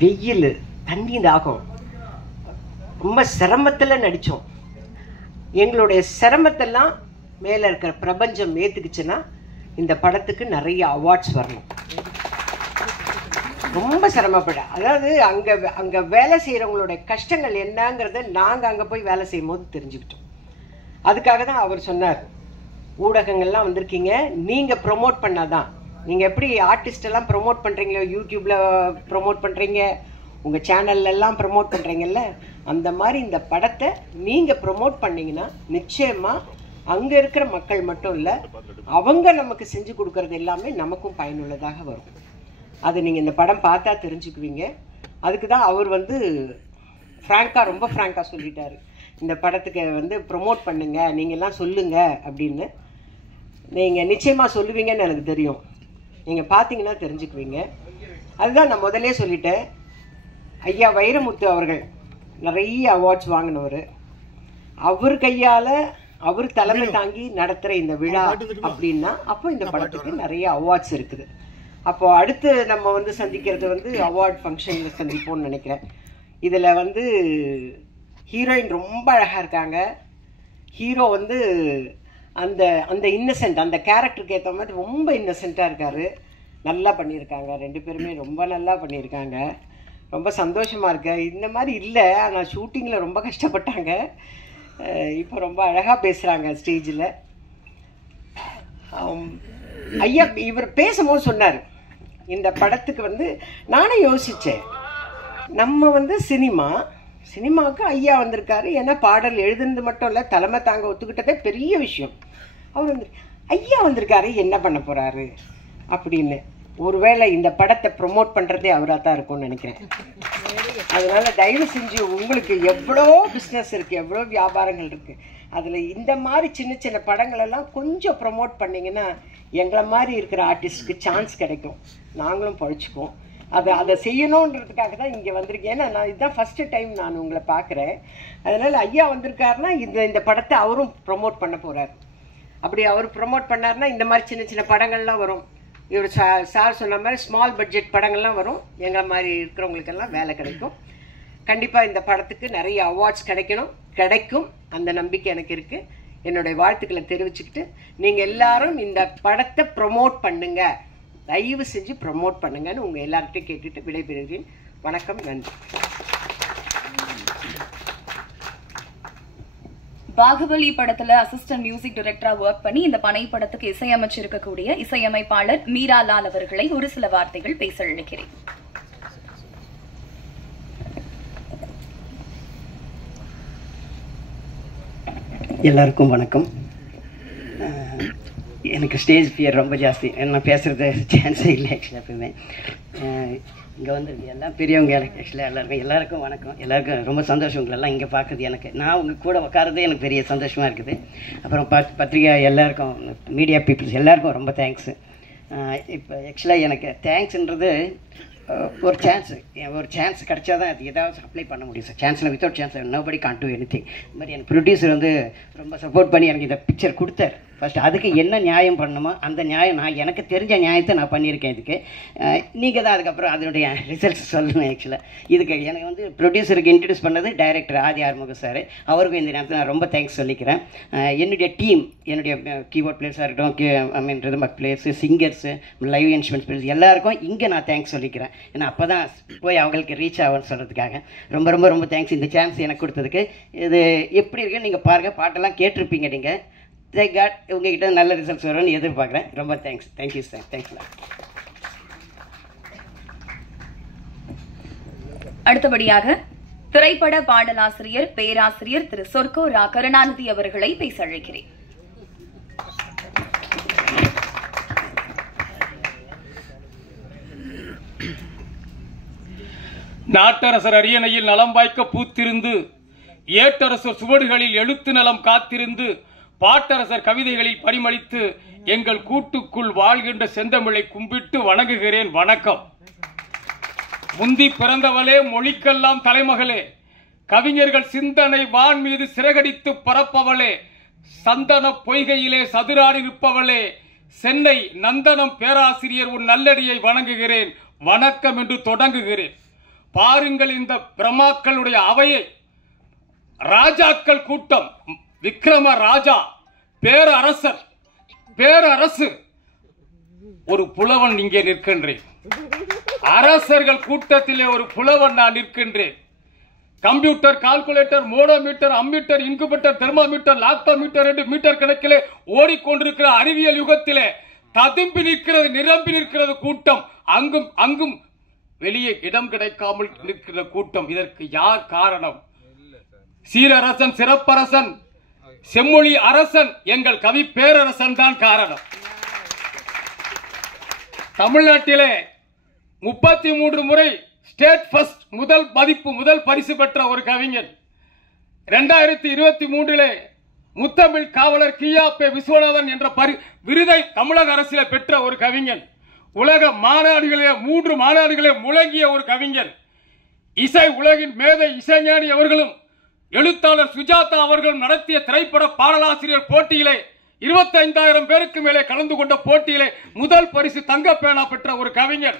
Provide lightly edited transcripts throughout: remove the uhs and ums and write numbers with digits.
வெயில், தண்ணி தாகம், ரொம்ப சிரமத்தில் நடித்தோம். எங்களுடைய சிரமத்தெல்லாம் மேலே இருக்கிற பிரபஞ்சம் ஏற்றுக்குச்சுன்னா இந்த படத்துக்கு நிறைய அவார்ட்ஸ் வரணும். ரொம்ப சிரமப்பட, அதாவது அங்கே வேலை செய்கிறவங்களுடைய கஷ்டங்கள் என்னங்கிறத நாங்கள் அங்கே போய் வேலை செய்யும் போது தெரிஞ்சுக்கிட்டோம். அதுக்காக தான் அவர் சொன்னார், ஊடகங்கள்லாம் வந்திருக்கீங்க, நீங்கள் ப்ரொமோட் பண்ணாதான். நீங்கள் எப்படி ஆர்டிஸ்டெல்லாம் ப்ரொமோட் பண்ணுறீங்களோ, யூடியூப்பில் ப்ரொமோட் பண்ணுறீங்க, உங்கள் சேனல்லாம் ப்ரொமோட் பண்ணுறீங்கல்ல, அந்த மாதிரி இந்த படத்தை நீங்கள் ப்ரொமோட் பண்ணிங்கன்னா நிச்சயமாக அங்கே இருக்கிற மக்கள் மட்டும் இல்லை, அவங்க நமக்கு செஞ்சு கொடுக்கறது எல்லாமே நமக்கும் பயனுள்ளதாக வரும். அது நீங்கள் இந்த படம் பார்த்தா தெரிஞ்சுக்குவீங்க. அதுக்கு தான் அவர் ரொம்ப ஃப்ராங்காக சொல்லிட்டாரு, இந்த படத்துக்கு ப்ரொமோட் பண்ணுங்க, நீங்கள்லாம் சொல்லுங்க அப்படின்னு. நீங்கள் நிச்சயமாக சொல்லுவீங்கன்னு எனக்கு தெரியும், நீங்கள் பார்த்தீங்கன்னா தெரிஞ்சுக்குவீங்க. அதுதான் நான் முதலே சொல்லிட்டேன். ஐயா வைரமுத்து அவர்கள் நிறைய அவார்ட்ஸ் வாங்கினவர். அவர் கையால் அவர் தலைமை தாங்கி நடத்துகிற இந்த விழா அப்படின்னா அப்போ இந்த படத்துக்கு நிறைய அவார்ட்ஸ் இருக்குது. அப்போ அடுத்து நம்ம சந்திக்கிறது அவார்ட் ஃபங்க்ஷனில் சந்திப்போம்னு நினைக்கிறேன். இதில் ஹீரோயின் ரொம்ப அழகாக இருக்காங்க. ஹீரோ அந்த அந்த இன்னசென்ட், அந்த கேரக்டருக்கு ஏற்ற மாதிரி ரொம்ப இன்னசென்ட்டாக இருக்கார். நல்லா பண்ணியிருக்காங்க, ரெண்டு பேருமே ரொம்ப நல்லா பண்ணியிருக்காங்க. ரொம்ப சந்தோஷமாக இருக்கு. இந்த மாதிரி இல்லை, ஆனால் ஷூட்டிங்கில் ரொம்ப கஷ்டப்பட்டாங்க. இப்போ ரொம்ப அழகாக பேசுகிறாங்க ஸ்டேஜில். ஐயா இவர் பேசும்போது சொன்னார், இந்த படத்துக்கு நானே யோசித்தேன், நம்ம சினிமாவுக்கு ஐயா வந்திருக்காரு. ஏன்னா பாடல் எழுதுனது மட்டும் இல்லை, தலைமை தாங்க ஒத்துக்கிட்டதே பெரிய விஷயம். அவர் ஐயா வந்திருக்காரு, என்ன பண்ண போகிறாரு அப்படின்னு. ஒருவேளை இந்த படத்தை ப்ரொமோட் பண்ணுறதே அவராக தான் இருக்கும்னு நினைக்கிறேன். அதனால் தயவு செஞ்சு உங்களுக்கு எவ்வளோ பிஸ்னஸ் இருக்குது, எவ்வளோ வியாபாரங்கள் இருக்குது, அதில் இந்த மாதிரி சின்ன சின்ன படங்களெல்லாம் கொஞ்சம் ப்ரொமோட் பண்ணிங்கன்னா எங்களை மாதிரி இருக்கிற ஆர்டிஸ்ட்டுக்கு சான்ஸ் கிடைக்கும், நாங்களும் பழிச்சுக்குவோம். அதை செய்யணுன்றதுக்காக தான் இங்கே வந்திருக்கேன். ஏன்னா நான் இதுதான் ஃபஸ்ட்டு டைம் நான் உங்களை பார்க்குறேன். அதனால் ஐயா வந்திருக்காருன்னா இந்த படத்தை அவரும் ப்ரொமோட் பண்ண போகிறார். அப்படி அவர் ப்ரொமோட் பண்ணார்னா இந்த மாதிரி சின்ன சின்ன படங்கள்லாம் வரும். இவர் சார் சொன்ன மாதிரி ஸ்மால் பட்ஜெட் படங்கள்லாம் வரும். எங்களை மாதிரி இருக்கிறவங்களுக்கெல்லாம் வேலை கிடைக்கும். கண்டிப்பாக இந்த படத்துக்கு நிறைய அவார்ட்ஸ் கிடைக்கும், அந்த நம்பிக்கை எனக்கு இருக்குது. என்னுடைய வாழ்த்துக்களை தெரிவிச்சுக்கிட்டு நீங்கள் எல்லாரும் இந்த படத்தை ப்ரொமோட் பண்ணுங்க, தயவு செஞ்சு ப்ரொமோட் பண்ணுங்கன்னு உங்கள் எல்லார்கிட்டையும் கேட்டுட்டு விடைபெறுகிறேன். வணக்கம், நன்றி. பாகுபலி படத்துல அசிஸ்டன்ட் மியூசிக் டைரக்டரா ஒர்க் பண்ணி இந்த பனை படத்துக்கு இசையமைச்சிருக்கக்கூடிய இசையமைப்பாளர் மீரா லால் அவர்களை ஒரு சில வார்த்தைகள் பேச அழைக்கிறேன். எல்லாருக்கும் வணக்கம். எனக்கு ஸ்டேஜ் ஃபியர் ரொம்ப ஜாஸ்தி, நான் பேசுகிறது சான்ஸே இல்லை ஆக்சுவலாக. எப்பவுமே இங்கே எல்லாம் பெரியவங்க, ஆக்சுவலாக எல்லாருக்கும் வணக்கம். எல்லாருக்கும் ரொம்ப சந்தோஷம் உங்களெல்லாம் இங்கே பார்க்குறது. நான் உங்கள் கூட உட்காரதே எனக்கு பெரிய சந்தோஷமாக இருக்குது. அப்புறம் பத்திரிகை எல்லாருக்கும், மீடியா பீப்புள்ஸ் எல்லாருக்கும் ரொம்ப தேங்க்ஸு. இப்போ ஆக்சுவலாக எனக்கு தேங்க்ஸுன்றது ஒரு சான்ஸ் கிடைச்சா தான் அது ஏதாவது அப்ளை பண்ண முடியும் சார். சான்ஸில் without chance nobody can't do anything. இந்த மாதிரி எனக்கு ப்ரொடியூசர் ரொம்ப சப்போர்ட் பண்ணி எனக்கு இந்த பிக்சர் கொடுத்தார். ஃபஸ்ட்டு அதுக்கு என்ன நியாயம் பண்ணணுமோ அந்த நியாயம் எனக்கு தெரிஞ்ச நியாயத்தை நான் பண்ணியிருக்கேன். இதுக்கு நீங்கள் தான் அதுக்கப்புறம் அதனுடைய ரிசல்ட்ஸ் சொல்லணும். ஆக்சுவலாக இதுக்கு எனக்கு ப்ரொடியூசருக்கு இன்ட்ரடியூஸ் பண்ணது டைரக்டர் ஆதி ஆறுமுகம் சார். அவருக்கும் இந்த நேரத்தில் நான் ரொம்ப தேங்க்ஸ் சொல்லிக்கிறேன். என்னுடைய டீம், என்னுடைய கீபோர்ட் பிளேயர்ஸாக இருக்கட்டும், rhythm players, singers, live instruments players எல்லாருக்கும் இங்கே நான் தேங்க்ஸ் சொல்லிக்கிறேன். ஏன்னா அப்போ தான் போய் அவங்களுக்கு ரீச் ஆகும்னு சொல்கிறதுக்காக ரொம்ப ரொம்ப ரொம்ப தேங்க்ஸ் இந்த சான்ஸ் எனக்கு கொடுத்ததுக்கு. இது எப்படி இருக்குன்னு நீங்கள் பாருங்கள், பாட்டெல்லாம் கேட்டிருப்பீங்க நீங்கள். தேங்க் காட் உங்ககிட்ட நல்ல ரிசல்ட்ஸ் வரும்னு எதிர்பார்க்குறேன். ரொம்ப தேங்க்ஸ். Thank you sir. தேங்க்ஸ்லாம். அடுத்தபடியாக திரைப்பட பாடலாசிரியர் பேராசிரியர் திரு சொர்க்கோ ரா கருணாநிதி அவர்களை பேச அழைக்கிறேன். நாட்டரசர் அரியணையில் நலம் வாய்க்க பூத்திருந்து, ஏட்டரசர் சுவடுகளில் எழுத்து நலம் காத்திருந்து, பாட்டரசர் கவிதைகளில் பரிமளித்து, எங்கள் கூட்டுக்குள் வாழ்கின்ற செந்தமிழை கும்பிட்டு வணங்குகிறேன். வணக்கம். முந்தி பிறந்தவளே, மொழிக்கெல்லாம் தலைமகளே, கவிஞர்கள் சிந்தனை வான் மீது சிறகடித்து பரப்பவளே, சந்தன பொய்கையிலே சதுராடி நிற்பவளே, சென்னை நந்தனம் பேராசிரியர் உன் நல்லடியை வணங்குகிறேன். வணக்கம் என்று தொடங்குகிறேன். பாருங்கள் இந்த பிரம்மாக்களுடைய அவையை. ராஜாக்கள் கூட்டம், விக்ரம ராஜா, பேரரசர், பேரரசு, ஒரு புலவன் இங்கே நிற்கின்றேன். அரசர்கள் கூட்டத்திலே ஒரு புலவன் நான் நிற்கின்றேன். Computer, calculator, manometer, ammeter, incubator, thermometer, lactometer என்று மீட்டர் கணக்கிலே ஓடிக்கொண்டிருக்கிற அறிவியல் யுகத்திலே ததும்பி நிற்கிறது, நிரம்பி நிற்கிறது கூட்டம். அங்கும் அங்கும் வெளியே இடம் கிடைக்காமல் நிற்கிற கூட்டம். இதற்கு யார் காரணம்? சீரரசன், சிறப்பரசன், செம்மொழி அரசன், எங்கள் கவி பேரரசன் தான் காரணம். தமிழ்நாட்டிலே 33 முறை ஸ்டேட் ஃபர்ஸ்ட், முதல் மதிப்பு, முதல் பரிசு பெற்ற ஒரு கவிஞன். 2023 முத்தமிழ் காவலர் கியாப்பே விஸ்வநாதன் என்ற விருதை தமிழக அரசிலே பெற்ற ஒரு கவிஞன். உலக மாநாடுகளிலே 3 மாநாடுகளே முழங்கிய ஒரு கவிஞன். இசை உலகின் மேதை இசைஞானி அவர்களும் எழுத்தாளர் சுஜாதா அவர்களும் நடத்திய திரைப்பட பாடலாசிரியர் போட்டியிலே 25,000 பேருக்கு மேலே கலந்து கொண்ட போட்டியிலே முதல் பரிசு தங்கப்பேனா பெற்ற ஒரு கவிஞர்.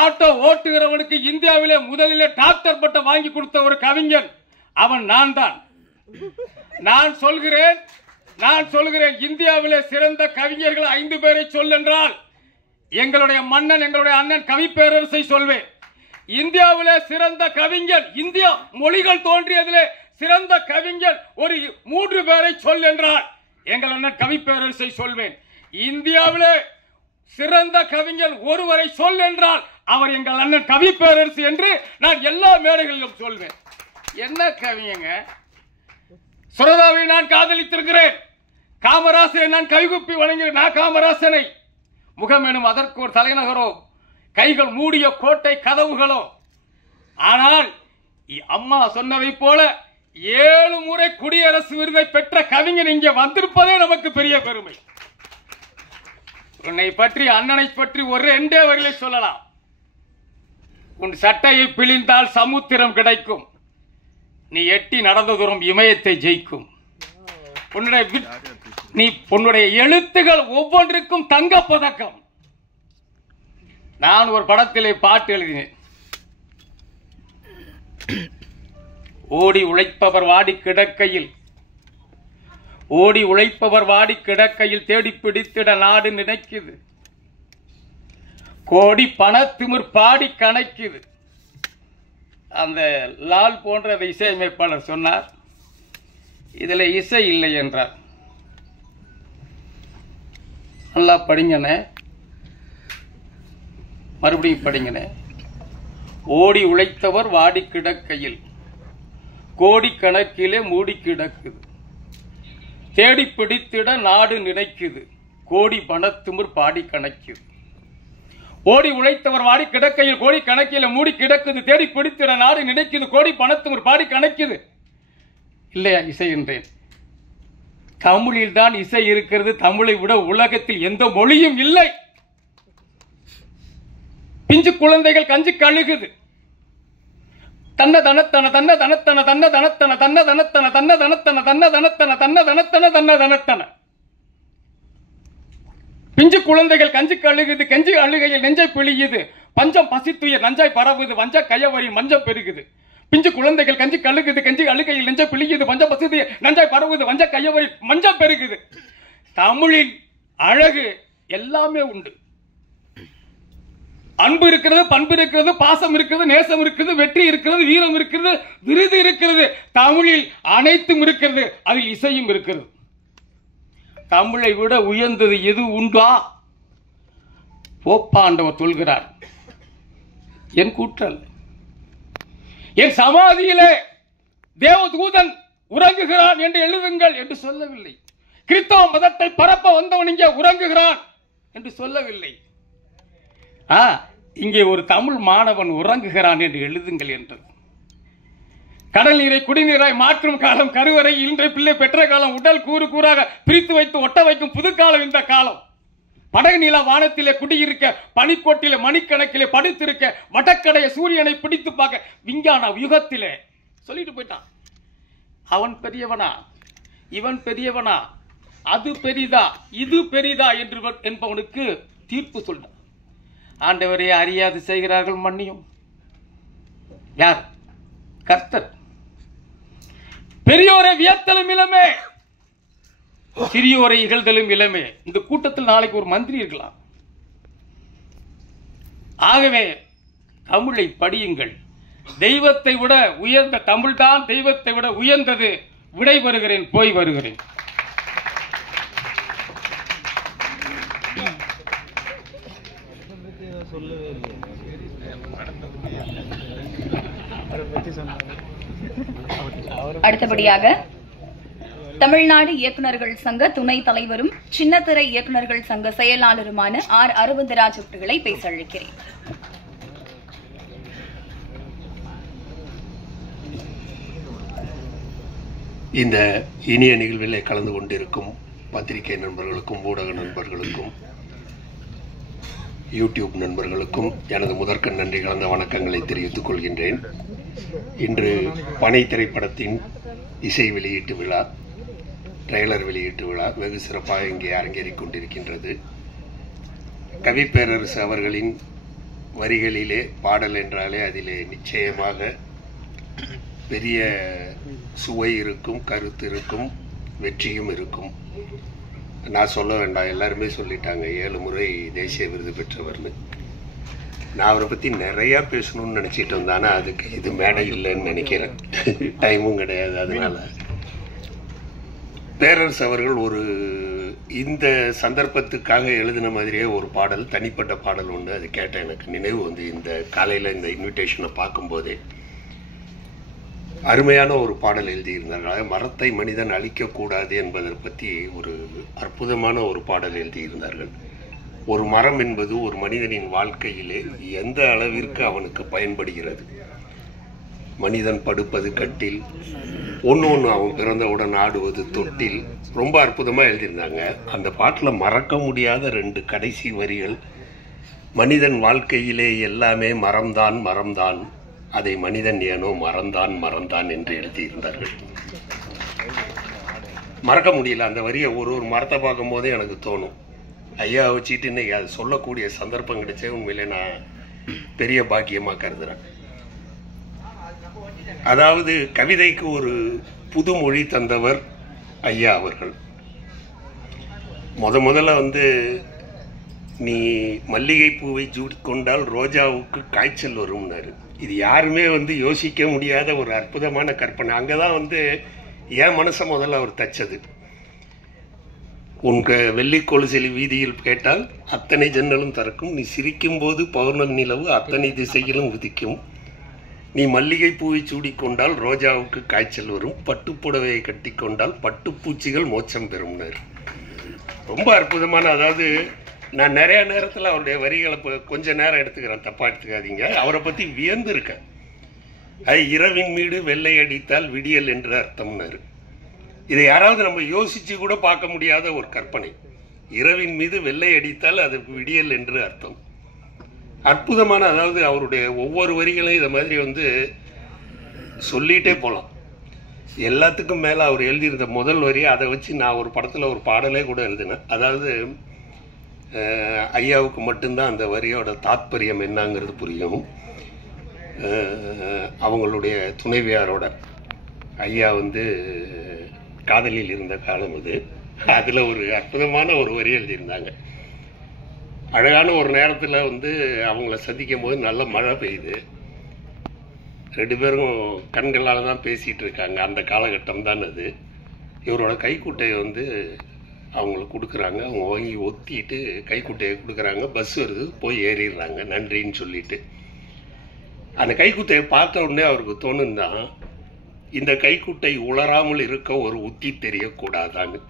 ஆட்டோ ஓட்டுகிறவனுக்கு இந்தியாவிலே முதலிலே டாக்டர் பட்டம் வாங்கி கொடுத்த ஒரு கவிஞன். அவன் நான் தான். நான் சொல்கிறேன் இந்தியாவிலே சிறந்த கவிஞர்கள் 5 பேரை சொல்லென்றால் எங்களுடைய மன்னன், எங்களுடைய அண்ணன் கவி பேரரசை சொல்வேன். இந்தியாவிலே சிறந்த கவிஞர், இந்தியா மொழிகள் தோன்றியதிலே சிறந்த கவிஞர் ஒரு 3 பேரை சொல் என்றால் எங்கள் அண்ணன் கவி பேரரசை சொல்வேன். இந்தியாவிலே சிறந்த கவிஞர் ஒருவரை சொல் என்றால் அவர் எங்கள் அண்ணன் கவி பேரரசு என்று நான் எல்லா மேடைகளிலும் சொல்வேன். என்ன கவிஞங்க? சுரதாவை நான் காதலித்திருக்கிறேன். காமராசரை நான் கைகுப்பி வணங்குகிறேன். நான் காமராசனை. முகம் எனும் அதற்கு ஒரு தலைநகரோ, கைகள் மூடிய கோட்டை கதவுகளோ. ஆனால் அம்மா சொன்னதை போல 7 முறை குடியரசு விருதை பெற்ற கவிஞன் இங்கே வந்திருப்பதே நமக்கு பெரிய பெருமை. உன்னை பற்றி, அண்ணனை பற்றி ஒரு 2 வரிகளை சொல்லலாம். உன் சட்டையை பிழிந்தால் சமுத்திரம் கிடைக்கும், நீ எட்டி நடந்த தூரம் இமயத்தை ஜெயிக்கும். உன்னுடைய எழுத்துகள் ஒவ்வொன்றுக்கும் தங்க பதக்கம். நான் ஒரு படத்திலே பாட்டு எழுதினேன். ஓடி உழைப்பவர் வாடி கிடக்கையில், ஓடி உழைப்பவர் வாடி கிடக்கையில் தேடி பிடித்திட நாடு நினைக்குது, கோடி பணத்திமிர் பாடி கணக்குது. அந்த லால் போன்ற இசையமைப்பாளர் சொன்னார், இதுல இசை இல்லை என்றார். நல்லா படிங்கனே, மறுபடியும் படிங்கனே. ஓடி உழைத்தவர் வாடி கிடக்கையில், கோடி கணக்கிலே மூடி கிடக்குது, தேடி பிடித்திட நாடு நினைக்குது, கோடி பணத்திமிர் பாடி கணக்குது. ஓடி உழைத்தவர் வாடி கிடக்கையில், கோடி கணக்கில மூடி கிடக்குது, தேடி பிடித்திட நாடு நினைக்குது, கோடி பணத்திமிர் பாடி கணக்குது. இல்லையா இசை என்றேன். தமிழில் தான் இசை இருக்கிறது. தமிழை விட உலகத்தில் எந்த மொழியும் இல்லை. பிஞ்சு குழந்தைகள் கஞ்சி கழுகுது. தன்ன தனத்தன தன்ன தனத்தன தன்ன தனத்தன தன்ன தனத்தன தன்ன தனத்தன தன்ன தனத்தன தன்ன தனத்தன தன்ன தனத்தன. பிஞ்சு குழந்தைகள் கஞ்சி கழுகுது, கஞ்சி அழுகையில் நெஞ்சை பிழியுது, பஞ்சம் பசித்துய நஞ்சாய் பரவுது, வஞ்ச கையவரின் மஞ்சம் பெருகுது. பிஞ்சு குழந்தைகள் கஞ்சி கழுகுது, கஞ்சி அழுகையில் நெஞ்சை பிழியுது, பஞ்சம் பசித்துய நஞ்சாய் பரவுது, வஞ்ச கையவரின் மஞ்சம் பெருகுது. தமிழின் அழகு எல்லாமே உண்டு. அன்பு இருக்கிறது, பண்பு இருக்கிறது, பாசம் இருக்கிறது, நேசம் இருக்கிறது, வெற்றி இருக்கிறது, வீரம் இருக்கிறது, விருது இருக்கிறது. தமிழில் அனைத்தும் இருக்கிறது. அதில் இசையும் இருக்கிறது. தமிழை விட உயர்ந்தது எது உண்டா? போப்பாண்டவர் சொல்கிறார், என் கூற்றல். என் சமாதியிலே தேவதூதன் உறங்குகிறான் என்று எழுதுங்கள் என்று சொல்லவில்லை. கிறிஸ்தவ மதத்தை பரப்ப வந்தவன் இங்கே உறங்குகிறான் என்று சொல்லவில்லை. இங்கே ஒரு தமிழ் மாணவன் உறங்குகிறான் என்று எழுதுங்கள் என்றது. கடல் நீரை குடிநீராய் மாற்றும் காலம், கருவறை, இன்றைய பிள்ளை பெற்ற காலம், உடல் கூறு கூறாக பிரித்து வைத்து ஒட்ட வைக்கும் புதுக்காலம் இந்த காலம். படகு நில வானத்திலே குடியிருக்க, பனிக்கோட்டிலே மணிக்கணக்கிலே படுத்திருக்க, வடக்கடைய சூரியனை பிடித்து பார்க்க விஞ்ஞான யுகத்திலே சொல்லிட்டு போயிட்டான். அவன் பெரியவனா, இவன் பெரியவனா, அது பெரிதா, இது பெரிதா என்று என்பவனுக்கு தீர்ப்பு சொல்றான். ஆண்டவரே, அறியாது செய்கிறார்கள் மன்னியும், யார்? கர்த்தர். பெரியோரை வியத்தலும் இளமே, சிறியோரை இகழ்தலும் இளமே. இந்த கூட்டத்தில் நாளைக்கு ஒரு மந்திரி இருக்கலாம். ஆகவே தமிழை படியுங்கள். தெய்வத்தை விட உயர்ந்த தமிழ் தான் தெய்வத்தை விட உயர்ந்தது. விடை வருகிறேன், போய் வருகிறேன். அடுத்தபடியாக தமிழ்நாடு இயக்குநர்கள் சங்க துணை தலைவரும் சின்னத்திரை இயக்குநர்கள் சங்க செயலாளருமான ஆர் அரவிந்தராஜ் அவர்களை பேச அழைக்கிறேன். இந்த இனிய நிகழ்வில் கலந்து கொண்டிருக்கும் பத்திரிகை நண்பர்களுக்கும் ஊடக நண்பர்களுக்கும் யூடியூப் நண்பர்களுக்கும் எனது முதற்கண் நன்றி கலந்த வணக்கங்களை தெரிவித்துக் கொள்கின்றேன். இன்று பனை திரைப்படத்தின் இசை வெளியீட்டு விழா, ட்ரெய்லர் வெளியீட்டு விழா வெகு சிறப்பாக இங்கே அரங்கேறிக் கொண்டிருக்கின்றது. கவிப்பேரரசு அவர்களின் வரிகளிலே பாடல் என்றாலே அதிலே நிச்சயமாக பெரிய சுவை இருக்கும், கருத்து இருக்கும், வெற்றியும் இருக்கும். நான் சொல்ல வேண்டாம், எல்லாருமே சொல்லிட்டாங்க 7 முறை தேசிய விருது பெற்றவர்னு. நான் அவரை பற்றி நிறையா பேசணும்னு நினச்சிட்டு வந்தேன். ஆனால் அதுக்கு இது மேடை இல்லைன்னு நினைக்கிறேன், டைமும் கிடையாது. அதனால பேரரசு அவர்கள் ஒரு இந்த சந்தர்ப்பத்துக்காக எழுதின மாதிரியே ஒரு பாடல், தனிப்பட்ட பாடல் ஒன்று, அது கேட்ட எனக்கு நினைவு வந்து இந்த காலையில் இந்த இன்விடேஷனை பார்க்கும்போதே அருமையான ஒரு பாடல் எழுதியிருந்தார்கள். மரத்தை மனிதன் அழிக்கக்கூடாது என்பதை பற்றி ஒரு அற்புதமான ஒரு பாடல் எழுதியிருந்தார்கள். ஒரு மரம் என்பது ஒரு மனிதனின் வாழ்க்கையிலே எந்த அளவிற்கு அவனுக்கு பயன்படுகிறது. மனிதன் படுப்பது கட்டில், ஒன்று அவன் பிறந்தவுடன் ஆடுவது தொட்டில். ரொம்ப அற்புதமாக எழுதியிருந்தாங்க. அந்த பாட்டில் மறக்க முடியாத 2 கடைசி வரிகள், மனிதன் வாழ்க்கையிலே எல்லாமே மரம்தான் மரம்தான், அதை மனிதன் ஏனோ மறந்தான் மறந்தான் என்று எழுதியிருந்தார்கள். மறக்க முடியல அந்த வரியை. ஒரு மரத்தை பார்க்கும் போதே எனக்கு தோணும், ஐயா வச்சுட்டு இன்னைக்கு அது சொல்லக்கூடிய சந்தர்ப்பம் கிடைச்சே உண்மையிலே நான் பெரிய பாக்கியமாக கருதுறேன். அதாவது கவிதைக்கு ஒரு புது மொழி தந்தவர் ஐயா அவர்கள். முதல்ல வந்து நீ மல்லிகை பூவை சூடிக்கொண்டால் ரோஜாவுக்கு காய்ச்சல் வரும்னாரு. இது யாருமே வந்து யோசிக்க முடியாத ஒரு அற்புதமான கற்பனை. அங்கதான் வந்து என் மனசை முதல்ல அவர் தச்சது. உங்க வெள்ளி கொலுசில் வீதியில் கேட்டால் அத்தனை ஜன்னலும் திறக்கும், நீ சிரிக்கும் போது பௌர்ணமி நிலவு அத்தனை திசையிலும் உதிக்கும், நீ மல்லிகை பூவை சூடிக்கொண்டால் ரோஜாவுக்கு காய்ச்சல் வரும், பட்டுப்புடவையை கட்டி கொண்டால் பட்டுப்பூச்சிகள் மோட்சம் பெறும்னாரு. ரொம்ப அற்புதமான, அதாவது நான் நிறைய நேரத்தில் அவருடைய வரிகளை கொஞ்ச நேரம் எடுத்துக்கிறேன், தப்பா எடுத்துக்காதீங்க. அவரை பற்றி வியந்து இருக்கேன். அது இரவின் மீது வெள்ளை அடித்தால் விடியல் என்று அர்த்தம்னாரு. இதை யாராவது நம்ம யோசிச்சு கூட பார்க்க முடியாத ஒரு கற்பனை. இரவின் மீது வெள்ளை அடித்தால் அதுக்கு விடியல் என்று அர்த்தம். அற்புதமான, அதாவது அவருடைய ஒவ்வொரு வரிகளையும் இதை மாதிரி வந்து சொல்லிட்டே போகலாம். எல்லாத்துக்கும் மேலே அவர் எழுதியிருந்த முதல் வரி, அதை வச்சு நான் ஒரு படத்தில் ஒரு பாடலே கூட எழுதினேன். அதாவது ஐயாவுக்கு மட்டும்தான் அந்த வரியோட தாத்பரியம் என்னங்கிறது புரியும். அவங்களுடைய துணைவியாரோட ஐயா வந்து காதலில் இருந்த காலம் அது. அதில் ஒரு அற்புதமான ஒரு வரி எழுதியிருந்தாங்க. அழகான ஒரு நேரத்தில் வந்து அவங்கள சந்திக்கும் போது நல்ல மழை பெய்யுது. 2 பேரும் கண்களால் தான் பேசிகிட்டு இருக்காங்க. அந்த காலகட்டம் தான் அது. இவரோட கைக்குட்டையை வந்து அவங்களுக்கு கொடுக்குறாங்க. அவங்க வாங்கி ஒத்திட்டு கைக்குட்டையை கொடுக்குறாங்க. பஸ் வருது, போய் ஏறிடுறாங்க நன்றின்னு சொல்லிட்டு. அந்த கைக்குட்டையை பார்த்த உடனே அவருக்கு தோணுந்தான், இந்த கைக்குட்டை உளராமல் இருக்க ஒரு உத்தி தெரியக்கூடாதான்னு.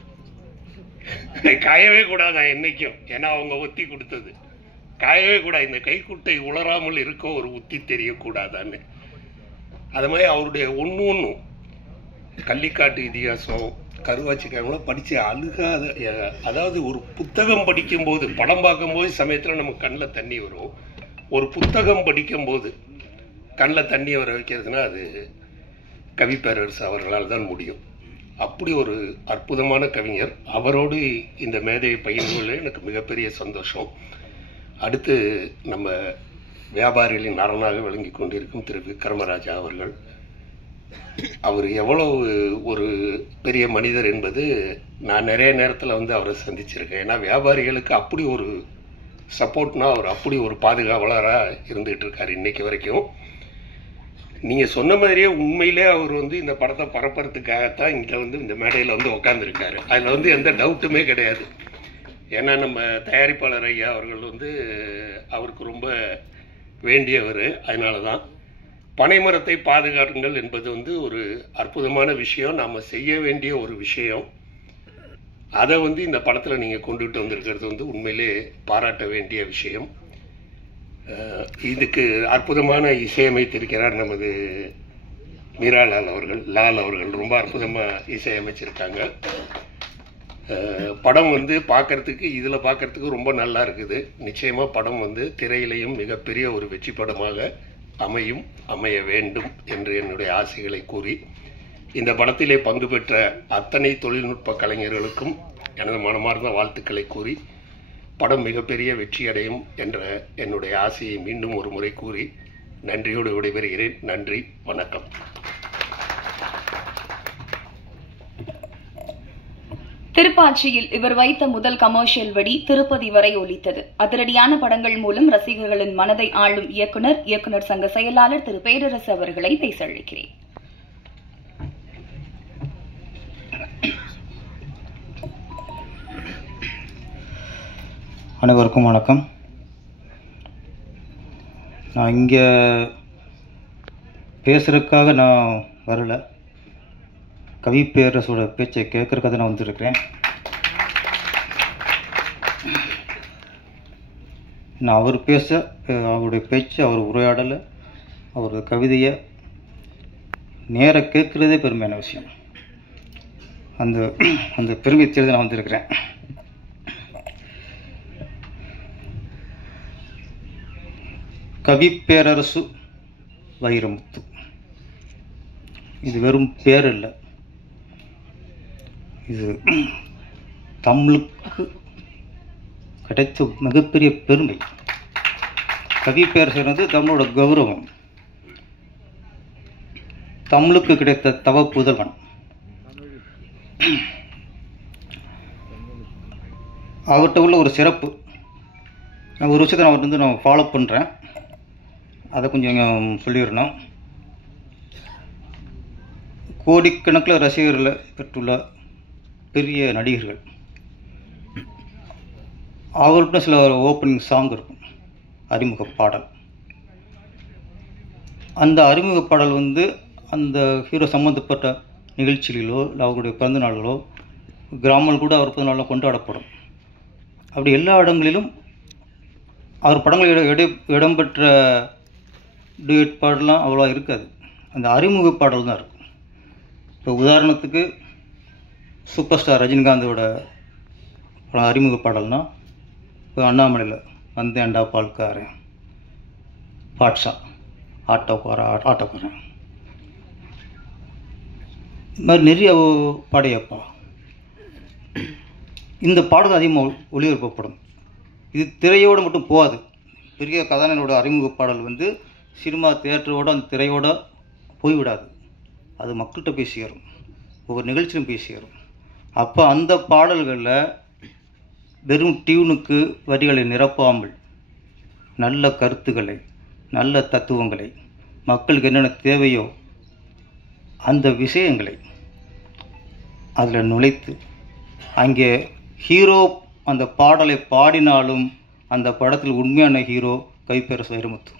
காயவே கூடாதான் என்னைக்கும், ஏன்னா அவங்க ஒத்தி கொடுத்தது. காயவே கூடாது, இந்த கைக்குட்டை உளராமல் இருக்க ஒரு உத்தி தெரியக்கூடாதான்னு. அது மாதிரி அவருடைய ஒன்றும் கள்ளிக்காட்டு இதிகாசம், கருவாச்சிக்காரங்களாம் படித்து அழுகாத, அதாவது ஒரு புத்தகம் படிக்கும்போது, படம் பார்க்கும்போது சமயத்தில் நமக்கு கண்ணில் தண்ணி வரும். ஒரு புத்தகம் படிக்கும்போது கண்ணில் தண்ணி வர வைக்கிறதுனா அது கவிப்பேரரசு அவர்களால் தான் முடியும். அப்படி ஒரு அற்புதமான கவிஞர். அவரோடு இந்த மேதையை பகிர்ந்து கொள்ள எனக்கு மிகப்பெரிய சந்தோஷம். அடுத்து நம்ம வியாபாரிகளின் அரணாக விளங்கி கொண்டிருக்கும் திரு விக்ரமராஜா அவர்கள். அவர் எவ்வளவு ஒரு பெரிய மனிதர் என்பது நான் நிறைய நேரத்தில் அவரை சந்திச்சிருக்கேன். ஏன்னா வியாபாரிகளுக்கு அப்படி ஒரு சப்போர்ட்னா அவர் அப்படி ஒரு பாதுகாவலராக இருந்துகிட்டு இருக்காரு இன்னைக்கு வரைக்கும். நீங்கள் சொன்ன மாதிரியே உண்மையிலே அவர் இந்த படத்தை பரப்புறதுக்காகத்தான் இங்கே இந்த மேடையில் உட்காந்துருக்காரு. அதில் எந்த டவுட்டுமே கிடையாது. ஏன்னா நம்ம தயாரிப்பாளர் ஐயா அவர்கள் அவருக்கு ரொம்ப வேண்டியவர். அதனால தான் பனைமரத்தை பாதுகாருங்கள் என்பது ஒரு அற்புதமான விஷயம், நாம் செய்ய வேண்டிய ஒரு விஷயம். அதை இந்த படத்தில் நீங்கள் கொண்டுகிட்டு வந்திருக்கிறது உண்மையிலே பாராட்ட வேண்டிய விஷயம். இதுக்கு அற்புதமான இசையமைத்திருக்கிறார் நமது மீரா லால் அவர்கள் ரொம்ப அற்புதமாக இசையமைச்சிருக்காங்க. படம் பார்க்கறதுக்கு இதில் பார்க்கறதுக்கு ரொம்ப நல்லா இருக்குது. நிச்சயமாக படம் திரையிலையும் மிகப்பெரிய ஒரு வெற்றி படமாக அமைய வேண்டும் என்று என்னுடைய ஆசைகளை கூறி, இந்த படத்திலே பங்கு பெற்ற அத்தனை தொழில்நுட்ப கலைஞர்களுக்கும் எனது மனமார்ந்த வாழ்த்துக்களை கூறி, படம் மிகப்பெரிய வெற்றி அடையும் என்ற என்னுடைய ஆசையை மீண்டும் ஒரு முறை கூறி நன்றியோடு விடைபெறுகிறேன். நன்றி, வணக்கம். திருப்பாச்சியில் இவர் வைத்த முதல் கமர்ஷியல் வெடி திருப்பதி வரை ஒலித்தது. அதிரடியான படங்கள் மூலம் ரசிகர்களின் மனதை ஆளும் இயக்குனர் சங்க செயலாளர் திரு பேரரசு அவர்களை பேச அழைக்கிறேன். அனைவருக்கும் வணக்கம். நான் இங்கே பேசுறதுக்காக நான் வரல, கவி பேரரசோட பேச்சை கேட்கறதுக்காக நான் வந்துருக்கிறேன். நான் அவர் அவருடைய பேச்சு, அவர் உரையாடலை, அவருடைய கவிதையை நேர கேட்குறதே பெருமையான விஷயம். அந்த பெருமை தேர்ந்து நான் வந்திருக்கிறேன். கவி பேரரசு வைரமுத்து, இது வெறும் பேர் இல்லை, இது தமிழுக்கு கிடைத்த மிகப்பெரிய பெருமை. கவி பேரரசு தமிழோட கௌரவம், தமிழுக்கு கிடைத்த தவ புதல்வன். அவர்கிட்ட உள்ள ஒரு சிறப்பு, நான் ஒரு விஷயத்தை அவர்கிட்ட நான் ஃபாலோ பண்ணுறேன், அதை கொஞ்சம் சொல்லிடணும். கோடிக்கணக்கில் ரசிகர்களை பெற்றுள்ள பெரிய நடிகர்கள், அவர்கிட்ட சில ஓப்பனிங் சாங் இருக்கும், அறிமுக பாடல். அந்த அறிமுக பாடல் அந்த ஹீரோ சம்மந்தப்பட்ட நிகழ்ச்சிகளிலோ இல்லை அவருடைய பிறந்த நாள்களோ, கிராமங்கள் கூட அவர் பிறந்த நாளில் கொண்டாடப்படும். அப்படி எல்லா இடங்களிலும் அவர் படங்களில் இடம்பெற்ற டூயட் பாடலாம் அவ்வளோ இருக்காது, அந்த அறிமுக பாடல் தான் இருக்கும். இப்போ உதாரணத்துக்கு சூப்பர் ஸ்டார் ரஜினிகாந்தோட அறிமுக பாடல்னால், இப்போ அண்ணாமலையில் வந்தேன்டா பால்காரன், பாட்ஷா ஆட்டோக்காரன், இது மாதிரி நிறைய பாடியப்பா. இந்த பாடல் அதிகமாக ஒளிபரப்பப்படும். இது திரையோடு மட்டும் போகாது. பெரிய கதாநாயகனோட அறிமுக பாடல் சினிமா தியேட்டரோட அந்த திரையோட போய்விடாது, அது மக்கள்கிட்ட போய் சேரும், ஒவ்வொரு நிகழ்ச்சியும் போய் சேரும். அப்போ அந்த பாடல்களில் வெறும் டியூனுக்கு வரிகளை நிரப்பாமல் நல்ல கருத்துக்களை, நல்ல தத்துவங்களை, மக்களுக்கு என்னென்ன தேவையோ அந்த விஷயங்களை அதில் நுழைத்து, அங்கே ஹீரோ அந்த பாடலை பாடினாலும் அந்த படத்தில் உண்மையான ஹீரோ கவி பேரரசு வைரமுத்து.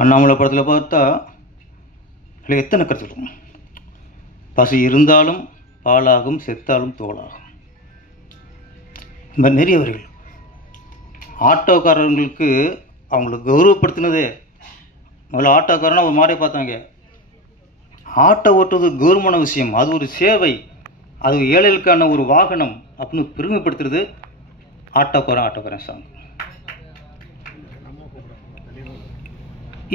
அண்ணாமலை படத்தில் பார்த்தா அதில் எத்தனை கருத்து இருக்கும். பசி இருந்தாலும் பாலாகும், செத்தாலும் தோளாகும். இந்த மாதிரி நிறைய வரிகள். ஆட்டோக்காரர்களுக்கு அவங்களை கௌரவப்படுத்தினதே, முதல்ல ஆட்டோக்காரனா ஒரு மாதிரியே பார்த்தாங்க. ஆட்டோ ஓட்டுறது கௌரவமான விஷயம், அது ஒரு சேவை, அது ஏழைகளுக்கான ஒரு வாகனம் அப்படின்னு பெருமைப்படுத்துறது ஆட்டோக்காரன் சாங்.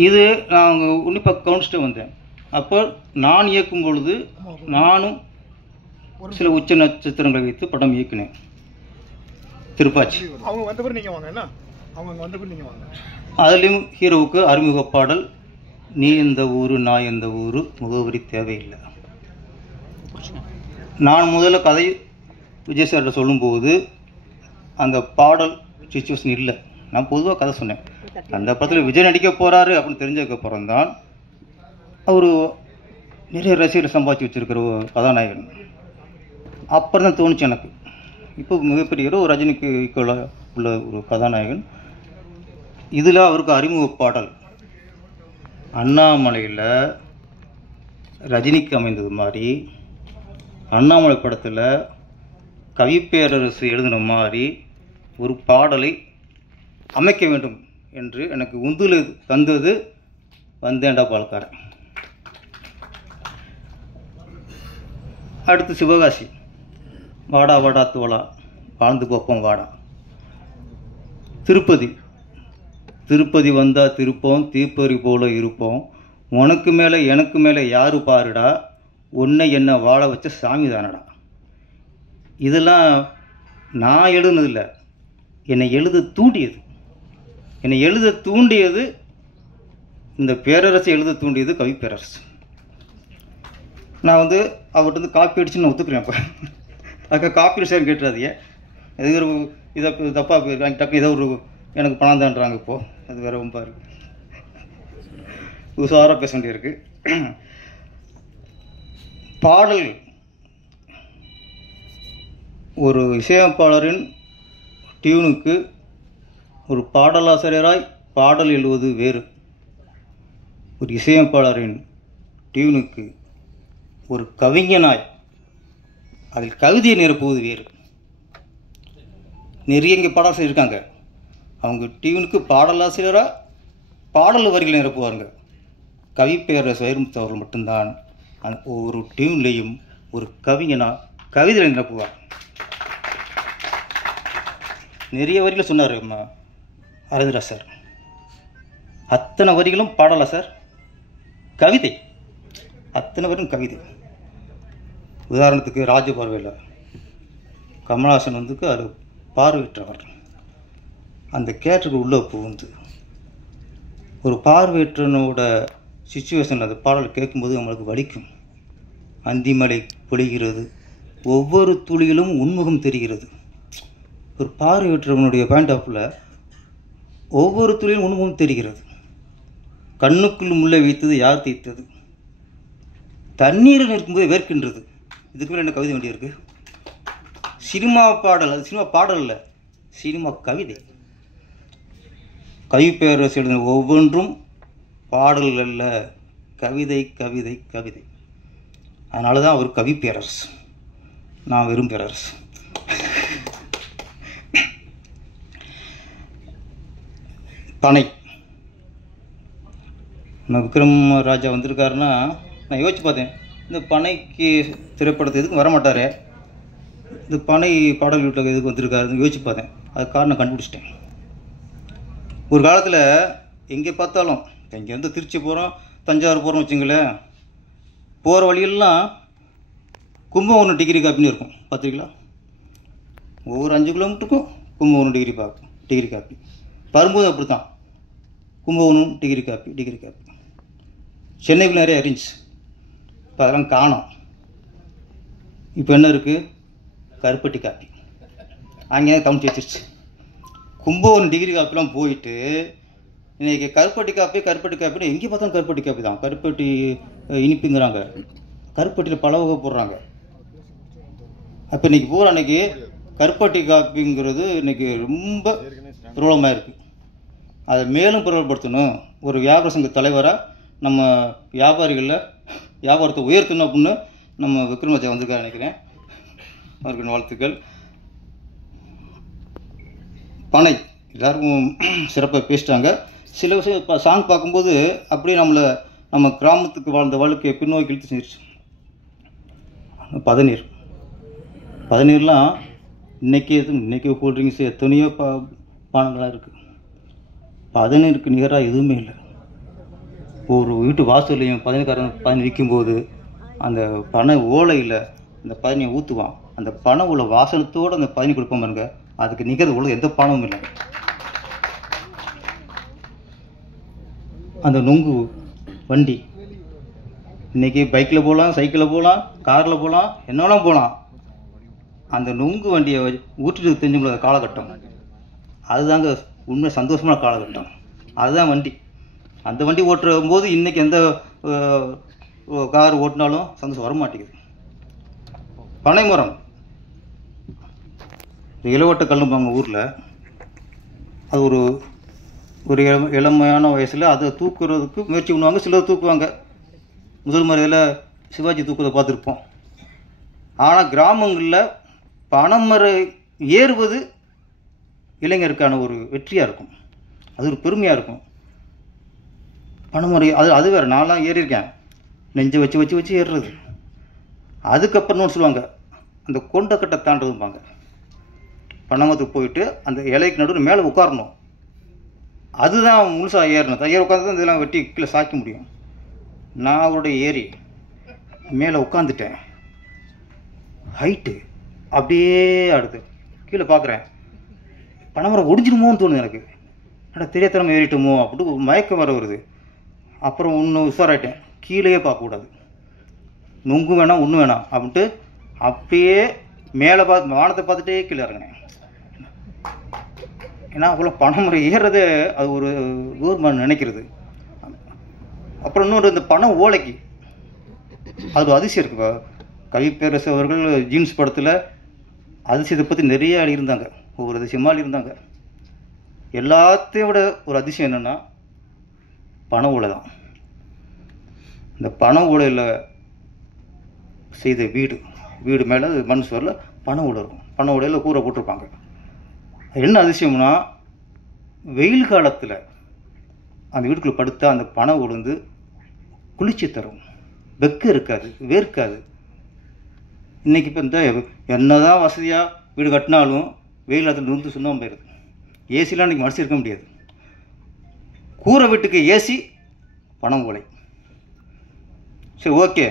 இது நான் உன்னிப்பாக கவனிச்சுட்டு வந்தேன். அப்போ நான் இயக்கும் பொழுது நானும் சில உச்ச நட்சத்திரங்களை வைத்து படம் இயக்கினேன். திருப்பாச்சி. அவங்க வந்த பிறகு நீங்கள் வாங்க, என்ன அவங்க வந்த பிறகு நீங்கள் வாங்க. அதுலேயும் ஹீரோவுக்கு அறிமுக பாடல், நீ எந்த ஊரு நான் எந்த ஊரு முகவரி தேவையில்லை. நான் முதல்ல கதை விஜய் சார்கிட்ட சொல்லும்போது அந்த பாடல் சிச்சுவேஷன் இல்லை. நான் பொதுவாக கதை சொன்னேன். அந்த படத்தில் விஜய் நடிக்க போகிறாரு அப்படின்னு தெரிஞ்சதுக்கப்புறம் தான் அவர் நிறைய ரசிகர்கள் சம்பாதிச்சு வச்சுருக்கிற ஒரு கதாநாயகன். அப்புறம் தான் தோணுச்சு எனக்கு, இப்போ மிகப்பெரிய ஒரு ரஜினிக்கு ஈக்குவலாக உள்ள ஒரு கதாநாயகன். இதில் அவருக்கு அறிமுக பாடல் அண்ணாமலையில் ரஜினிக்கு அமைந்தது மாதிரி, அண்ணாமலை படத்தில் கவிப்பேரரசு எழுதின மாதிரி ஒரு பாடலை அமைக்க வேண்டும் என்று எனக்கு உந்துல தந்தது வந்தேண்டா பால்காரன். அடுத்து சிவகாசி, வாடா வாடா தோளா வாழ்ந்து போப்போம் வாடா. திருப்பதி வந்தா திருப்போம் தீப்பறி போல இருப்போம், உனக்கு மேலே எனக்கு மேலே யாரு பாருடா, உன்னை என்ன வாழ வச்ச சாமி தானடா. இதெல்லாம் நான் எழுதுனதில்லை, என்னை எழுத தூண்டியது இந்த பேரரசு எழுத தூண்டியது கவி பேரரசு. நான் அவர்கிட்ட காப்பி அடிச்சு நான் ஒத்துக்கிறேன். அப்போ அதுக்கு காப்பி அடிச்சாரு கேட்டுறாதீங்க, எது ஒரு இதை தப்பாக போயிருக்காங்க, டக்கு ஏதோ ஒரு எனக்கு பணம் தான்றாங்க. இப்போது அது வேறு ரொம்ப இருக்கு, உஷாராக பேச வேண்டியிருக்கு. பாடல் ஒரு இசையமைப்பாளரின் டியூனுக்கு ஒரு பாடலாசிரியராய் பாடல் எழுதுவது வேறு, ஒரு இசையமைப்பாளரின் டியூனுக்கு ஒரு கவிஞனாய் அதில் கவிதையை நிரப்புவது வேறு. நிறைய இங்கே பாடலாசிரியர் இருக்காங்க, அவங்க டியூனுக்கு பாடலாசிரியராக பாடல் வரிகளை நிரப்புவாங்க. கவிப்பேரரசு வைரமுத்து அவர்கள் மட்டும்தான் அந்த ஒரு டியூன்லேயும் ஒரு கவிஞனாக கவிதைகளை நிரப்புவார். நிறைய வரிகளை சொன்னார் அரவிந்தராஜ் சார், அத்தனை வரிகளும் பாடலா சார், கவிதை, அத்தனை வரையும் கவிதை. உதாரணத்துக்கு ராஜபார்வையில் கமல்ஹாசன் அது பார்வையற்றவர், அந்த கேரக்டருக்கு உள்ளே புகுந்து ஒரு பார்வையற்றனோட சிச்சுவேஷனில் அந்த பாடல் கேட்கும்போது நம்மளுக்கு வலிக்கும். அந்திமலை பொழிகிறது, ஒவ்வொரு துளியிலும் உன்முகம் தெரிகிறது. ஒரு பார்வையற்றவனுடைய பாயிண்ட் ஆஃப்ல ஒவ்வொரு துளியிலும் உன்முகம் தெரிகிறது. கண்ணுக்குள் முள்ளை வைத்தது யார் தீர்த்தது, தண்ணீரில் இருக்கும்போது வேர்க்கின்றது. இதுக்கு மேலே என்ன கவிதை வேண்டியிருக்கு? சினிமா பாடல், அது சினிமா பாடல் இல்லை, சினிமா கவிதை. கவிப்பேரரசு எழுதின ஒவ்வொன்றும் பாடல் அல்ல, கவிதை கவிதை கவிதை. அதனால தான் அவர் கவிப்பேரரசு, நான் வெறும் பேரரசு. பனை, விக்ரம் ராஜா வந்திருக்காருன்னா நான் யோசிச்சு பார்த்தேன், இந்த பனைக்கு திரைப்படத்தை எதுக்கும் வரமாட்டார், இந்த பனை பாடல் வீட்டில் எதுக்கு வந்திருக்காருன்னு யோசிச்சு பார்த்தேன். அது காரணம் கண்டுபிடிச்சிட்டேன். ஒரு காலத்தில் எங்கே பார்த்தாலும், இங்கேருந்து திருச்சி போகிறோம், தஞ்சாவூர் போகிறோம் வச்சுங்களேன், போகிற வழியெல்லாம் கும்பகோணம் டிகிரி காப்பின்னு இருக்கும், பார்த்துருக்கீங்களா? ஒவ்வொரு 5 கிலோமீட்டருக்கும் கும்பகோணம் டிகிரி காப்பி. வரும்போது அப்படி தான், கும்பகோணம் டிகிரி காப்பி. சென்னைக்குள்ள நிறைய இருந்துச்சு, இப்போ அதெல்லாம் காணோம். இப்போ என்ன இருக்குது? கருப்பட்டி காப்பி. அங்கே தமிழ் வச்சிருச்சு. கும்பகோணம் டிகிரி காப்பிலாம் போயிட்டு இன்றைக்கி கருப்பட்டி காப்பின்னு எங்கே பார்த்தாலும் கருப்பட்டி காப்பி தான். கருப்பட்டி இனிப்புங்கிறாங்க, கருப்பட்டியில் பல வகை போடுறாங்க. அப்போ இன்றைக்கி பூரா அன்றைக்கி கருப்பட்டி காப்பிங்கிறது இன்றைக்கி ரொம்ப பிரபலமாக இருக்குது. அதை மேலும் பிரபலப்படுத்தணும். ஒரு வியாபார சங்க தலைவராக நம்ம வியாபாரிகளில் வியாபாரத்தை உயர்த்தணும் அப்படின்னு நம்ம விக்ரமராஜா வந்திருக்காரு நினைக்கிறேன். அவருக்கு வாழ்த்துக்கள். பனை எல்லாருக்கும் சிறப்பாக பேசிட்டாங்க. சில விஷயம் இப்போ சாங் பார்க்கும்போது அப்படியே நம்ம கிராமத்துக்கு வாழ்ந்த வாழ்க்கையை பின்னோக்கி இழுத்து செஞ்சிருச்சு. பதநீர்லாம் இன்றைக்கி கூல்ட்ரிங்க்ஸ் எத்தனையோ பானங்களாக இருக்குது. பதநீருக்கு நிகராக எதுவுமே இல்லை. ஒரு வீட்டு வாசல்லையும் பதநீர் விற்கும்போது அந்த பனை ஓலையில் அந்த பதனியை ஊற்றுவான். அந்த பனை உள்ள வாசனத்தோடு அந்த பதனி கொடுப்போம் பாருங்க, அதுக்கு நிகர் உள்ள எந்த பானமும் இல்லை. அந்த நுங்கு வண்டி இன்றைக்கி பைக்கில் போகலாம், சைக்கிளில் போகலாம், காரில் போகலாம், என்னெல்லாம் போகலாம். அந்த நுங்கு வண்டியை ஊற்றிட்டு தெரிஞ்சுங்கள காலகட்டம் அதுதாங்க உண்மை சந்தோஷமான காலகட்டம். அதுதான் வண்டி. அந்த வண்டி ஓட்டுற போது இன்றைக்கி எந்த கார் ஓட்டினாலும் சந்தோஷம் வரமாட்டேங்குது. பனைமரம் இளவட்ட கல்லும்பாங்க ஊரில். அது ஒரு இளமையான வயசில் அதை தூக்குறதுக்கு முயற்சி பண்ணுவாங்க. சிலர் தூக்குவாங்க. முதல் முறையில் சிவாஜி தூக்குறதை பார்த்துருப்போம். ஆனால் கிராமங்களில் பனைமரம் ஏறுவது இளைஞருக்கான ஒரு வெற்றியாக இருக்கும். அது ஒரு பெருமையாக இருக்கும். பனைமரம் அது வேறு. நான்லாம் ஏறியிருக்கேன். நெஞ்சை வச்சு ஏறுறது. அதுக்கப்புறம் சொல்லுவாங்க அந்த கொண்டக்கட்டை தாண்டதும்பாங்க. பனைமரத்துக்கு போயிட்டு அந்த இலைக்கு நடுவில் மேலே உட்காரணும். அதுதான் முழுசாக ஏறணும். ஏறி உட்காந்து தான் இதெல்லாம் வெட்டி கீழே சாய்க்க முடியும். நான் அவருடைய ஏறி மேலே உட்காந்துட்டேன். ஹைட்டு அப்படியே அடுத்து கீழே பார்க்குறேன். பனைமரம் ஒடிஞ்சிடுமோன்னு தோணுது எனக்கு. ஆனால் தெரியாதனமாக ஏறிட்டோமோ அப்படி மயக்கம் வர வருது. அப்புறம் ஒன்று உஷாராயிட்டேன். கீழேயே பார்க்கக்கூடாது. நுங்கும் வேணாம் ஒன்றும் வேணாம் அப்படின்ட்டு அப்படியே மேலே வானத்தை பார்த்துட்டே கீழே இறங்கினேன். ஏன்னா அவ்வளோ பனைமரம் ஏறுறது அது ஒரு ஊர்மன் நினைக்கிறது. அப்புறம் இன்னொரு இந்த பனை ஓலைக்கு அது ஒரு அதிசயம் இருக்கு. கவிப்பேரரசு அவர்கள் ஜீன்ஸ் படத்தில் அதிசயத்தை பற்றி நிறைய இருந்தாங்க. ஒவ்வொரு அதிசயமாக இருந்தாங்க. எல்லாத்தையும் விட ஒரு அதிசயம் என்னென்னா பனை ஓலை தான். இந்த பனை ஓலையில் செய்த வீடு மேலே மண் சுவரில் பனை ஓலை இருக்கும். பனை ஓலையில் கூரை போட்டிருப்பாங்க. என்ன அதிசயம்னா வெயில் காலத்தில் அந்த வீட்டுக்குள்ளே படுத்தா அந்த பனை ஓலை வந்து குளிர்ச்சி தரும். வெக்கம் இருக்காது, வேர்க்காது. இன்றைக்கி இப்போ இந்த என்ன தான் வசதியாக வீடு கட்டினாலும் வெயில் காலத்தில் நுந்து சுண்ணாம போயிடுது. ஏசிலாம் இன்றைக்கி மனசு இருக்க முடியாது. கூரை வீட்டுக்கு ஏசி பனை ஓலை. சரி, ஓகே.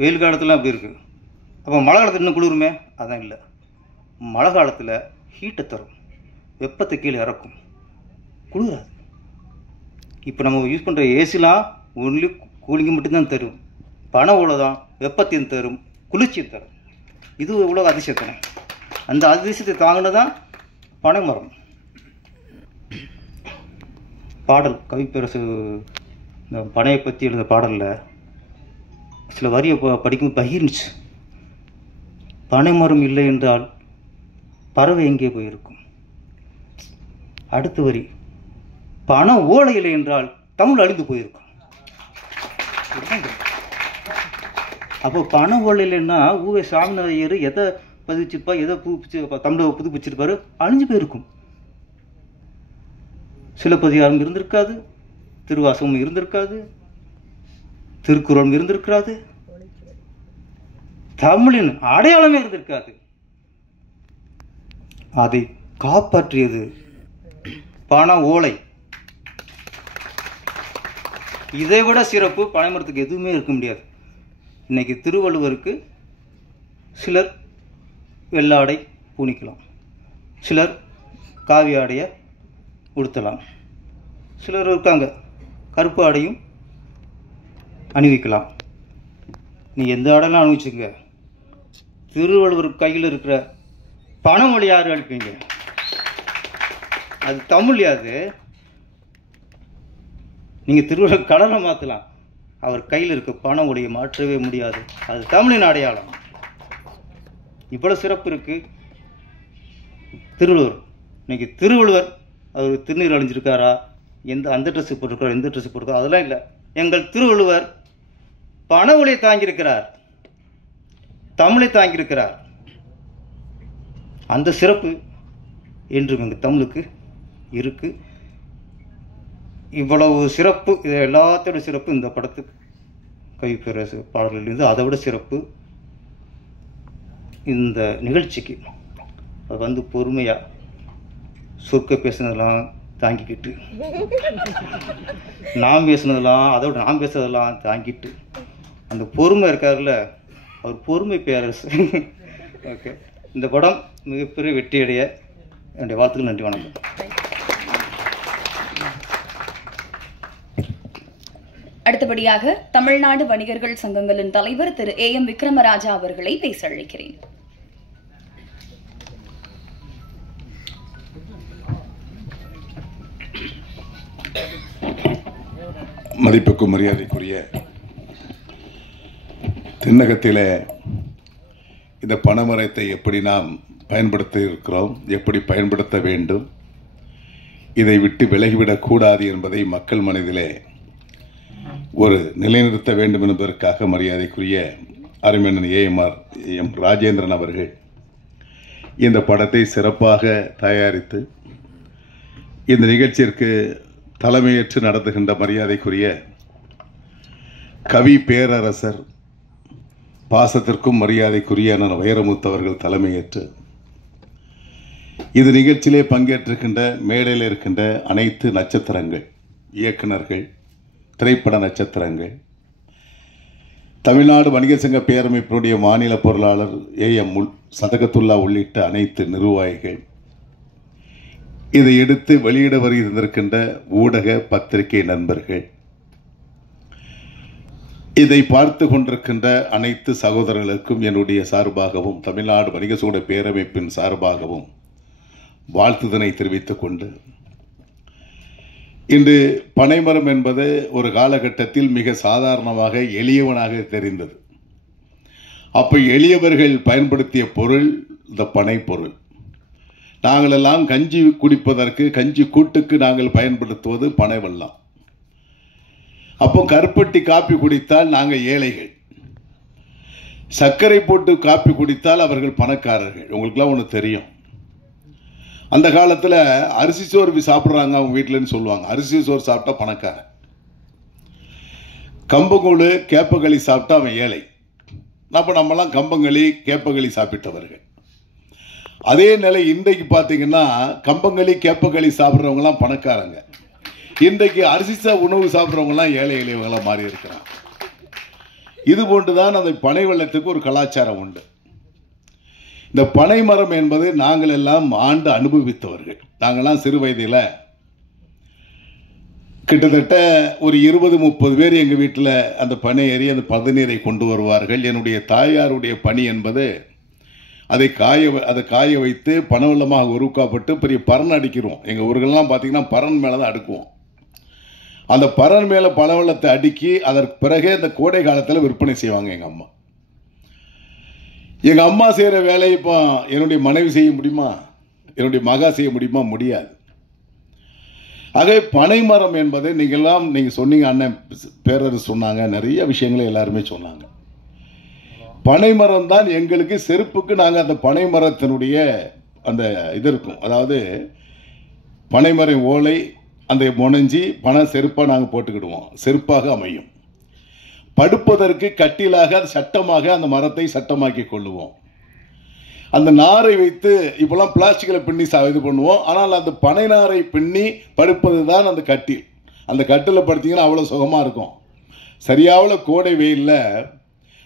வெயில் காலத்தில் அப்படி இருக்குது. அப்போ மழை காலத்தில் இன்னும் குளிருமே? அதான் இல்லை. மழை காலத்தில் ஹீட்டை தரும், வெப்பத்தை கீழே இறக்கும், குளிராது. இப்போ நம்ம யூஸ் பண்ணுற ஏசிலாம் ஒன்லி கூலிங்கு மட்டும்தான் தரும். பனை ஓலை தான் வெப்பத்தையும் தரும், குளிர்ச்சியும் தரும். இது உலக அதிசயத்தனை. அந்த அதிசயத்தை தாங்கினதான் பனைமரம். பாடல் கவிப்பேரரசு இந்த பனையை பற்றி எழுத பாடலில் சில வரியை படிக்கும் பகிர்ந்துச்சு. பனைமரம் இல்லை என்றால் பறவை எங்கே போயிருக்கும். அடுத்த வரி, பனை ஓலை இல்லை என்றால் தமிழ் அழிந்து போயிருக்கும். அப்போ பனை ஓலை இல்லைன்னா ஊவே சாமிநாதையர் எதை பதிச்சிருப்பா, எதை புதுப்பிச்சு தமிழை புதுப்பிச்சிருப்பாரு, அழிஞ்சு போயிருக்கும். சிலப்பதிகாரம் இருந்திருக்காது, திருவாசகம் இருந்திருக்காது, திருக்குறளும் இருந்திருக்காது, தமிழின் அடையாளமே இருந்திருக்காது. அதை காப்பாற்றியது பனை ஓலை. இதை விட சிறப்பு பனைமரத்துக்கு எதுவுமே இருக்க முடியாது. இன்னைக்கு திருவள்ளுவருக்கு சிலர் வெள்ளாடை பூணிக்கலாம், சிலர் காவி ஆடையை உடுத்தலாம், சிலர் இருக்காங்க கருப்பு ஆடையும் அணிவிக்கலாம். நீ எந்த ஆடையெல்லாம் அணிவிச்சுங்க, திருவள்ளுவர் கையில் இருக்கிற பனைமொழி யார் அழிப்பீங்க? அது தமிழ். யாது நீங்கள் திருவள்ளுவர் கடலை மாற்றலாம், அவர் கையில் இருக்க பனைமொழியை மாற்றவே முடியாது. அது தமிழின் அடையாளம். இவ்வளோ சிறப்பு இருக்குது திருவள்ளுவர். இன்னைக்கு திருவள்ளுவர் அவர் திருநீர் அழிஞ்சிருக்காரா, அந்த ட்ரெஸ்ஸு போட்டிருக்காரா, எந்த ட்ரெஸ்ஸு போட்டிருக்காரோ அதெல்லாம் இல்லை. எங்கள் திருவள்ளுவர் பனைமொழியை தாங்கியிருக்கிறார், தமிழை தாங்கியிருக்கிறார். அந்த சிறப்பு என்றும் எங்கள் தமிழுக்கு இருக்குது. இவ்வளவு சிறப்பு, இது எல்லாத்தோட சிறப்பு இந்த படத்துக்கு கவிப்பேரரசு பாடலிலிருந்து அதை விட சிறப்பு இந்த நிகழ்ச்சிக்கு. அது வந்து பொறுமையாக சொற்க பேசுனதெல்லாம் தாங்கிக்கிட்டு, நான் பேசுனதெல்லாம் அதோட நான் பேசுனதெல்லாம் தாங்கிட்டு, அந்த பொறுமை இருக்காருல்ல, அவர் பொறுமை பேரரசு. ஓகே. இந்த படம் மிகப்பெரிய வெற்றியடைய என்னுடைய வாழ்த்துக்கள். நன்றி, வணக்கம். அடுத்தபடியாக தமிழ்நாடு வணிகர்கள் சங்கங்களின் தலைவர் திரு AM விக்ரமராஜா அவர்களை பேச அழைக்கிறேன். மதிப்புக்கும் மரியாதைக்குரிய தென்னகத்திலே இந்த பனைமரத்தை எப்படி நாம் பயன்படுத்த இருக்கிறோம், எப்படி பயன்படுத்த வேண்டும், இதை விட்டு விலகிவிடக்கூடாது என்பதை மக்கள் மனதிலே ஒரு நிலைநிறுத்த வேண்டும் என்பதற்காக மரியாதைக்குரிய அருமையண்ணன் AM ராஜேந்திரன் அவர்கள் இந்த படத்தை சிறப்பாக தயாரித்து இந்த நிகழ்ச்சிக்கு தலைமையேற்று நடத்துகின்ற மரியாதைக்குரிய கவி பேரரசர் பாசத்திற்கும் மரியாதைக்குரிய அண்ணன் வைரமுத்து அவர்கள் தலைமையேற்று இந்த நிகழ்ச்சியிலே பங்கேற்றிருக்கின்ற மேடையில் இருக்கின்ற அனைத்து நட்சத்திரங்கள், இயக்குநர்கள், திரைப்பட நட்சத்திரங்கள், தமிழ்நாடு வணிகர் சங்க பேரமைப்பினுடைய மாநில பொருளாளர் AM சதகத்துல்லா உள்ளிட்ட அனைத்து நிர்வாகிகள், இதை எடுத்து வெளியிட வருகின்றிருக்கின்ற ஊடக பத்திரிகை நண்பர்கள், இதை பார்த்து கொண்டிருக்கின்ற அனைத்து சகோதரர்களுக்கும் என்னுடைய சார்பாகவும் தமிழ்நாடு வணிகர் சங்க பேரமைப்பின் சார்பாகவும் வாழ்த்துதனை தெரிவித்துக் கொண்டு, இன்று பனைமரம் என்பது ஒரு காலகட்டத்தில் மிக சாதாரணமாக எளியவனாக தெரிந்தது. அப்போ எளியவர்கள் பயன்படுத்திய பொருள் இந்த பனை பொருள். நாங்கள் எல்லாம் கஞ்சி குடிப்பதற்கு, கஞ்சி கூட்டுக்கு நாங்கள் பயன்படுத்துவது பனை வெல்லம். அப்போ கருப்பட்டி காப்பி குடித்தால் நாங்கள் ஏழைகள், சர்க்கரை போட்டு காப்பி குடித்தால் அவர்கள் பணக்காரர்கள். உங்களுக்குலாம் ஒன்று தெரியும், அந்த காலத்தில் அரிசி சோறு சாப்பிட்றாங்க அவங்க வீட்டிலன்னு சொல்லுவாங்க. அரிசி சோறு சாப்பிட்டா பணக்காரன், கம்பங்கூழ் கேப்பகளி சாப்பிட்டா அவன் ஏழை. அப்போ நம்மலாம் கம்பங்களி கேப்பகளி சாப்பிட்டவர்கள். அதே நிலை இன்றைக்கு பார்த்தீங்கன்னா கம்பங்களி கேப்பகளி சாப்பிட்றவங்கலாம் பணக்காரங்க, இன்றைக்கு அரிசி உணவு சாப்பிட்றவங்கலாம் ஏழை எளியவங்களாக மாறி இருக்கிறாங்க. இது போன்றுதான் அந்த பனை வெள்ளத்துக்கு ஒரு கலாச்சாரம் உண்டு. இந்த பனை மரம் என்பது நாங்கள் எல்லாம் ஆண்டு அனுபவித்தவர்கள். நாங்கள்லாம் சிறு வயதில் கிட்டத்தட்ட ஒரு 20-30 பேர் எங்கள் வீட்டில் அந்த பனை ஏறி அந்த பதநீரை கொண்டு வருவார்கள். என்னுடைய தாயாருடைய பணி என்பது அதை காய வைத்து பனவெல்லமாக உருவாக்கப்பட்டு பெரிய பரன் அடிக்கிறோம். எங்கள் ஊர்களெலாம் பார்த்திங்கன்னா பரன் மேலே தான் அடுக்குவோம். அந்த பரன் மேலே பனவெல்லத்தை அடுக்கி அதற்கு பிறகு இந்த கோடை காலத்தில் விற்பனை செய்வாங்க எங்கள் அம்மா. எங்கள் அம்மா செய்கிற வேலையை இப்போ என்னுடைய மனைவி செய்ய முடியுமா, என்னுடைய மகா செய்ய முடியுமா? முடியாது. ஆகவே பனை மரம் என்பது நீங்கள் சொன்னீங்க, அண்ணன் பேரரசு சொன்னாங்க, நிறைய விஷயங்களை எல்லாருமே சொன்னாங்க. பனை மரம் தான் எங்களுக்கு செருப்புக்கு நாங்கள் அந்த பனை மரத்தினுடைய அந்த இது இருக்கும், அதாவது பனைமர ஓலை அந்த முனைஞ்சி பனை செருப்பாக நாங்கள் போட்டுக்கிடுவோம், செருப்பாக அமையும். படுப்பதற்கு கட்டிலாக சட்டமாக அந்த மரத்தை சட்டமாக்கி கொள்ளுவோம். அந்த நாரை வைத்து இப்போலாம் பிளாஸ்டிக்கில் பின்னி இது பண்ணுவோம், ஆனால் அந்த பனை நாரை பின்னி படுப்பது தான் அந்த கட்டில். அந்த கட்டில் படுத்திங்கன்னா அவ்வளோ சுகமாக இருக்கும். சரியாவில் கோடை வெயிலில்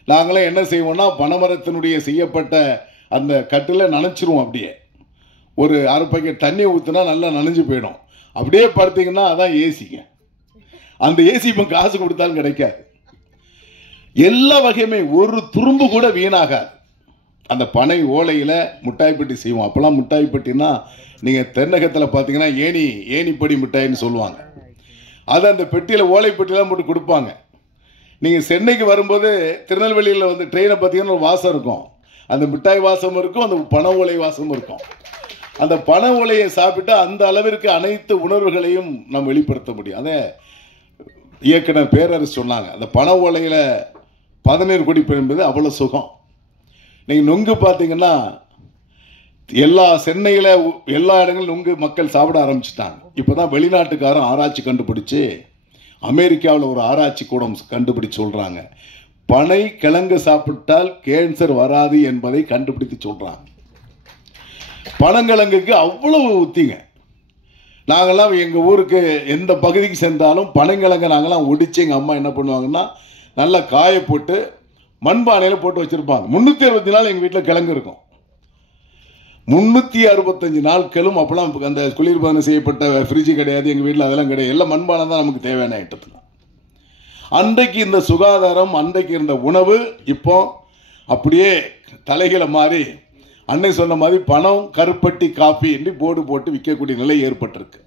நாங்களாம் என்ன செய்வோம்னா பனைமரத்தினுடைய செய்யப்பட்ட அந்த கட்டில் நனைச்சிருவோம். அப்படியே ஒரு 1/2 பக்கெட் தண்ணியை ஊற்றினா நல்லா நனைஞ்சு போயிடும். அப்படியே படுத்திங்கன்னா அதான் ஏசிங்க. அந்த ஏசி இப்போ காசு கொடுத்தாலும் கிடைக்காது. எல்லா வகையுமே ஒரு துரும்பு கூட வீணாகாது. அந்த பனை ஓலையில் முட்டாய்பட்டி செய்வோம். அப்போல்லாம் முட்டாய்பட்டினா நீங்கள் தென்னகத்தில் பார்த்தீங்கன்னா ஏணிப்படி மிட்டாயின்னு சொல்லுவாங்க. அதை அந்த பெட்டியில் ஓலை பெட்டிலாம் போட்டு கொடுப்பாங்க. நீங்கள் சென்னைக்கு வரும்போது திருநெல்வேலியில் வந்து ட்ரெயினை பார்த்தீங்கன்னா ஒரு வாசம் இருக்கும். அந்த மிட்டாய் வாசம் இருக்கும், அந்த பனை ஓலை வாசமும் இருக்கும். அந்த பனை ஓலையை சாப்பிட்டு அந்த அளவிற்கு அனைத்து உணர்வுகளையும் நாம் வெளிப்படுத்த முடியும். அதே இயக்குனர் பேரரசு சொன்னாங்க, அந்த பனை ஓலையில் பதநீர் குடிப்பு என்பது அவ்வளோ சுகம். நீங்கள் நொங்கு பார்த்தீங்கன்னா சென்னையில் எல்லா இடங்களும் நொங்கு மக்கள் சாப்பிட ஆரம்பிச்சிட்டாங்க. இப்போ தான் வெளிநாட்டுக்காரன் ஆராய்ச்சி கண்டுபிடிச்சு, அமெரிக்காவில் ஒரு ஆராய்ச்சி கூடம் கண்டுபிடிச்சு சொல்கிறாங்க, பனை கிழங்கு சாப்பிட்டால் கேன்சர் வராது என்பதை கண்டுபிடித்து சொல்கிறாங்க. பனங்கிழங்குக்கு அவ்வளவு ஊத்திங்க. நாங்கள்லாம் எங்கள் ஊருக்கு எந்த பகுதிக்கு சென்றாலும் பனங்கிழங்கை நாங்கள்லாம் ஒடிச்சு எங்கள் அம்மா என்ன பண்ணுவாங்கன்னா நல்லா காய போட்டு மண்பானையில் போட்டு வச்சுருப்பாங்க. 364 எங்கள் வீட்டில் கிழங்கு இருக்கும். 365 நாட்களும் அப்பெல்லாம் அந்த குளிர்பானம் செய்யப்பட்ட ஃப்ரிட்ஜ் கிடையாது, எங்கள் வீட்டில் அதெல்லாம் கிடையாது. எல்லாம் மண்பானம் தான் நமக்கு தேவையான ஐட்டத்தில். அன்றைக்கு இந்த சுகாதாரம், அன்றைக்கு இருந்த உணவு இப்போ அப்படியே தலைகளை மாறி அன்னை சொன்ன மாதிரி பணம் கருப்பட்டி காப்பி என்று போர்டு போட்டு விற்கக்கூடிய நிலை ஏற்பட்டிருக்கு.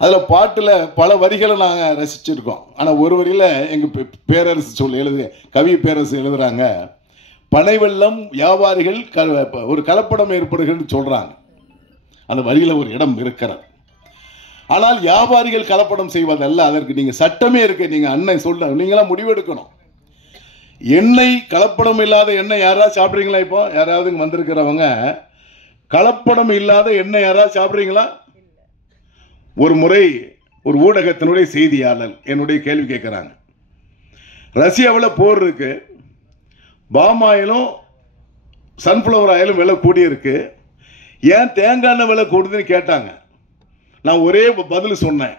அதில் பாட்டில் பல வரிகளை நாங்கள் ரசிச்சிருக்கோம். ஆனால் ஒரு வரியில் எங்கள் பேரரசு கவி பேரரசு எழுதுகிறாங்க, பனை வெள்ளம் வியாபாரிகள் ஒரு கலப்படம் ஏற்படுகிறது சொல்றாங்க. அந்த வரியில ஒரு இடம் இருக்கிறது. ஆனால் வியாபாரிகள் கலப்படம் செய்வதல்ல, அதற்கு நீங்க சட்டமே இருக்கு. நீங்க அண்ணன் சொல்ல நீங்களாம் முடிவெடுக்கணும். எண்ணெய் கலப்படம் இல்லாத எண்ணெய் யாராவது சாப்பிட்றீங்களா? இப்போ யாராவது வந்திருக்கிறவங்க கலப்படம் இல்லாத எண்ணெய் யாராவது சாப்பிட்றீங்களா? ஒரு முறை ஒரு ஊடகத்தினுடைய செய்தியாளர் என்னுடைய கேள்வி கேட்கிறாங்க, ரஷ்யாவில் போர் இருக்கு, பாமாயிலும் சன்ஃப்ளவர் ஆயிலும் விலை கூடியிருக்கு, ஏன் தேங்காய் எண்ணெய் விலை கூடுதுன்னு கேட்டாங்க. நான் ஒரே பதில் சொன்னேன்,